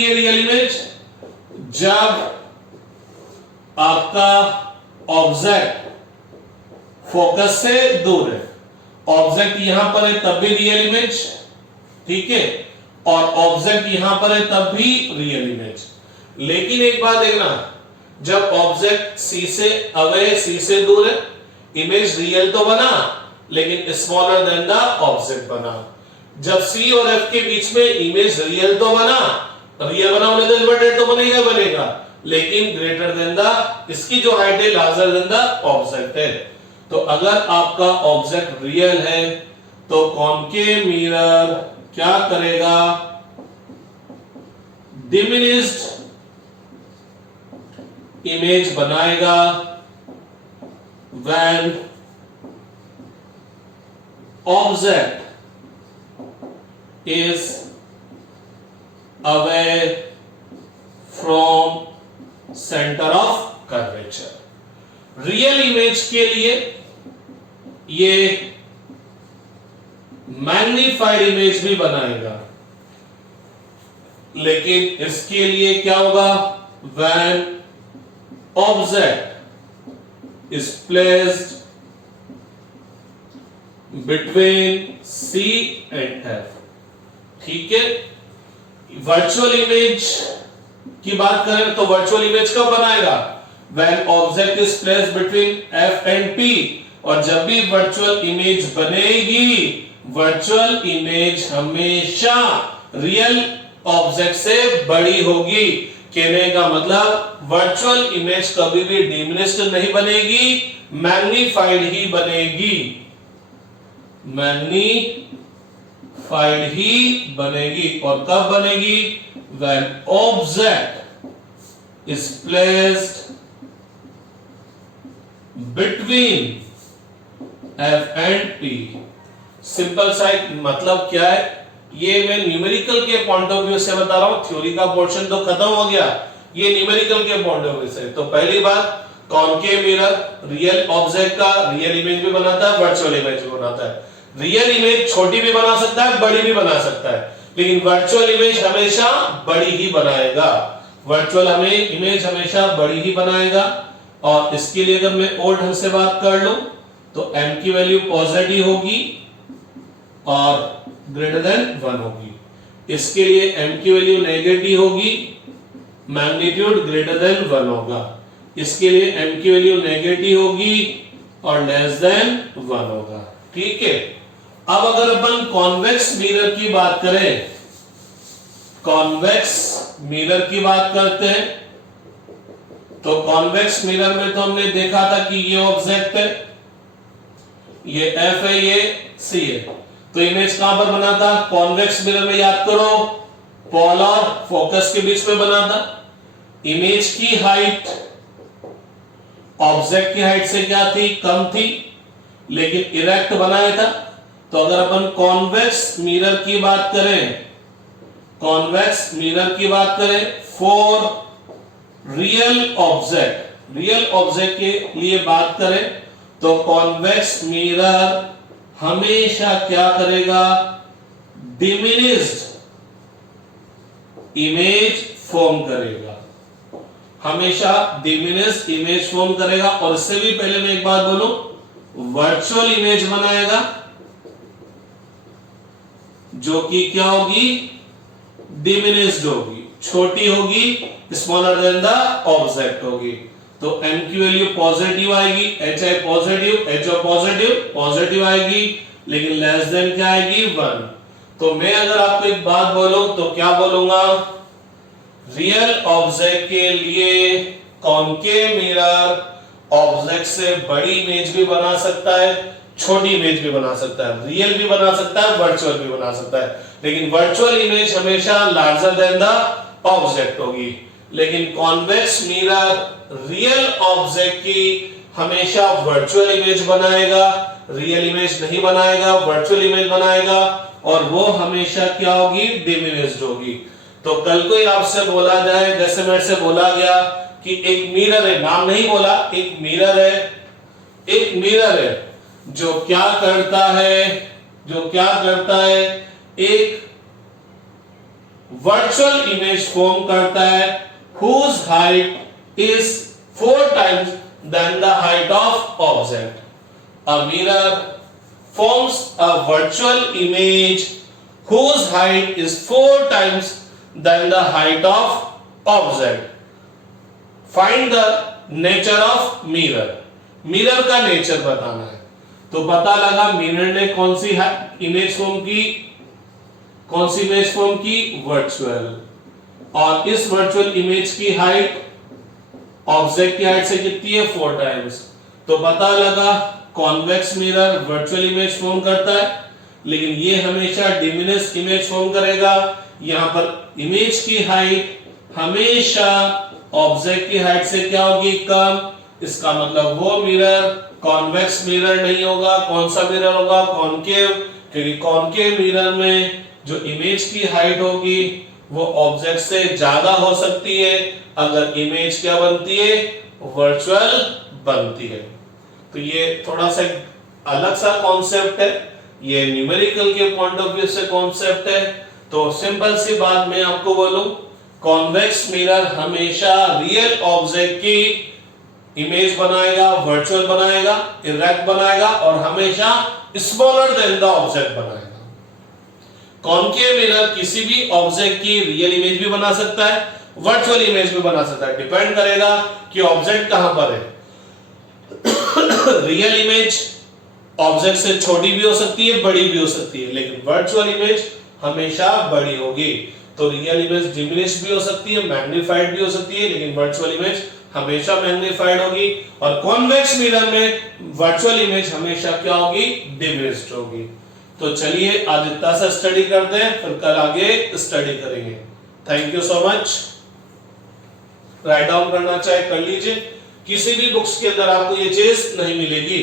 ये रियल इमेज जब आपका ऑब्जेक्ट फोकस से दूर है। ऑब्जेक्ट यहां पर है तब भी रियल इमेज, ठीक है, और ऑब्जेक्ट यहां पर है तब भी रियल इमेज। लेकिन एक बात देखना, जब ऑब्जेक्ट C से अवे, C से दूर है, इमेज रियल तो बना लेकिन स्मॉलर देन द ऑब्जेक्ट बना। जब C और F के बीच में इमेज रियल तो बना रियल बना होने तो इन्वर्टेड तो बनेगा बनेगा, लेकिन ग्रेटर देन द, इसकी जो हाइट है लार्जर देन द ऑब्जेक्ट है। तो अगर आपका ऑब्जेक्ट रियल है तो कॉनकेव मिरर क्या करेगा, डिमिनिश्ड इमेज बनाएगा when object is away from center of curvature। Real image के लिए ये मैग्नीफाइड इमेज भी बनाएगा, लेकिन इसके लिए क्या होगा, when object is placed between C and F। ठीक है, वर्चुअल इमेज की बात करें तो वर्चुअल इमेज कब बनाएगा, when object is placed between F and P। और जब भी वर्चुअल इमेज बनेगी, वर्चुअल इमेज हमेशा रियल ऑब्जेक्ट से बड़ी होगी। कहने का मतलब वर्चुअल इमेज कभी भी डिमिनिश्ड नहीं बनेगी, मैग्नीफाइड ही बनेगी, मैग्नीफाइड ही बनेगी। और कब बनेगी, when object is placed between F and P। Simple सा मतलब क्या है, ये मैं न्यूमेरिकल के पॉइंट ऑफ व्यू से बता रहा हूं, थ्योरी का पोर्शन तो खत्म हो गया, ये न्यूमेरिकल के पॉइंट ऑफ व्यू से। तो पहली बात, कॉनकेव मिरर रियल ऑब्जेक्ट का रियल इमेज भी बनाता है, वर्चुअल इमेज भी बनाता है। रियल इमेज छोटी भी बना सकता है, बड़ी भी बना सकता है, लेकिन वर्चुअल इमेज हमेशा बड़ी ही बनाएगा, वर्चुअल इमेज हमेशा बड़ी ही बनाएगा। और इसके लिए अगर मैं और ढंग से बात कर लूं तो m की वैल्यू पॉजिटिव होगी और ग्रेटर देन 1 होगी। इसके लिए m की वैल्यू नेगेटिव होगी, मैग्नीट्यूड ग्रेटर देन 1 होगा। इसके लिए m की वैल्यू नेगेटिव होगी और लेस देन 1 होगा। ठीक है, अब अगर अपन कॉन्वेक्स मिरर की बात करें, कॉन्वेक्स मिरर की बात करते हैं, तो कॉन्वेक्स मिरर में तो हमने देखा था कि ये ऑब्जेक्ट है, ये F है, ये C है, तो इमेज कहां पर बना था, कॉन्वेक्स मिरर में याद करो पोल और फोकस के बीच में बना था। इमेज की हाइट ऑब्जेक्ट की हाइट से क्या थी, कम थी, लेकिन इरेक्ट बनाया था। तो अगर अपन कॉन्वेक्स मिरर की बात करें, कॉन्वेक्स मिरर की बात करें फॉर रियल ऑब्जेक्ट के लिए बात करें, तो कॉन्वेक्स मिरर हमेशा क्या करेगा, डिमिनिश्ड इमेज फॉर्म करेगा, हमेशा डिमिनिश्ड इमेज फॉर्म करेगा। और इससे भी पहले मैं एक बात बोलूं, वर्चुअल इमेज बनाएगा जो कि क्या होगी, डिमिनिश्ड होगी, छोटी होगी, स्मॉलर देन द ऑब्जेक्ट होगी। तो m की वैल्यू पॉजिटिव आएगी, hi पॉजिटिव, ho पॉजिटिव आएगी, लेकिन लेस देन क्या आएगी, 1। तो मैं अगर आपको एक बात बोलूं तो क्या बोलूंगा, रियल ऑब्जेक्ट के लिए कॉनकेव मिरर ऑब्जेक्ट से बड़ी इमेज भी बना सकता है, छोटी इमेज भी बना सकता है, रियल भी बना सकता है, वर्चुअल भी बना सकता है, लेकिन वर्चुअल इमेज हमेशा लार्जर देन द ऑब्जेक्ट होगी। लेकिन कॉन्वेक्स मिरर रियल ऑब्जेक्ट की हमेशा वर्चुअल इमेज बनाएगा, रियल इमेज नहीं बनाएगा, वर्चुअल इमेज बनाएगा, और वो हमेशा क्या होगी, डिमिनिश्ड होगी। तो कल को ही आपसे बोला जाए, जैसे मेरे से बोला गया कि एक मिरर है, नाम नहीं बोला, एक मिरर है, एक मिरर है जो क्या करता है, एक वर्चुअल इमेज फॉर्म करता है whose height is 4 times than the height of object। A mirror forms a virtual image whose height is 4 times than the height of object। Find the nature of mirror। Mirror का nature बताना है। तो पता लगा mirror ने कौन सी image form की, virtual. और इस वर्चुअल इमेज की हाइट ऑब्जेक्ट की हाइट से कितनी है 4 टाइम्स। तो पता लगा convex mirror virtual image form करता है, लेकिन ये हमेशा डिमिनिश इमेज फॉर्म करेगा। यहां पर इमेज की हाइट हमेशा ऑब्जेक्ट की हाइट से क्या होगी कम। इसका मतलब वो मिरर कॉन्वेक्स मिरर नहीं होगा। कौन सा मिरर होगा कॉनकेव, क्योंकि कॉनकेव मिरर में जो इमेज की हाइट होगी वो ऑब्जेक्ट से ज्यादा हो सकती है अगर इमेज क्या बनती है वर्चुअल बनती है। तो ये थोड़ा सा अलग सा कॉन्सेप्ट है, ये न्यूमेरिकल के पॉइंट ऑफ व्यू से कॉन्सेप्ट है। तो सिंपल सी बात मैं आपको बोलूं, कॉन्वेक्स मिरर हमेशा रियल ऑब्जेक्ट की इमेज बनाएगा, वर्चुअल बनाएगा, इरेक्ट बनाएगा और हमेशा स्मॉलर देन द ऑब्जेक्ट बनाएगा। कॉनकेव मिरर किसी भी ऑब्जेक्ट की रियल इमेज भी बना सकता है, वर्चुअल इमेज भी बना सकता है, डिपेंड करेगा कि ऑब्जेक्ट कहां पर है। रियल इमेज ऑब्जेक्ट से छोटी भी हो सकती है, बड़ी भी हो सकती है, लेकिन वर्चुअल इमेज हमेशा बड़ी होगी। तो रियल इमेज डिमिनिश भी हो सकती है, मैग्नीफाइड भी हो सकती है, लेकिन वर्चुअल इमेज हमेशा मैग्नीफाइड होगी। और कॉन्वेक्स मिरर में वर्चुअल इमेज हमेशा क्या होगी डिमिनिश्ड होगी। तो चलिए आज इतना सा स्टडी करते हैं, फिर कल आगे स्टडी करेंगे। Thank you so much. Write down करना चाहे कर लीजिए, किसी भी बुक्स के अंदर आपको ये चीज नहीं मिलेगी।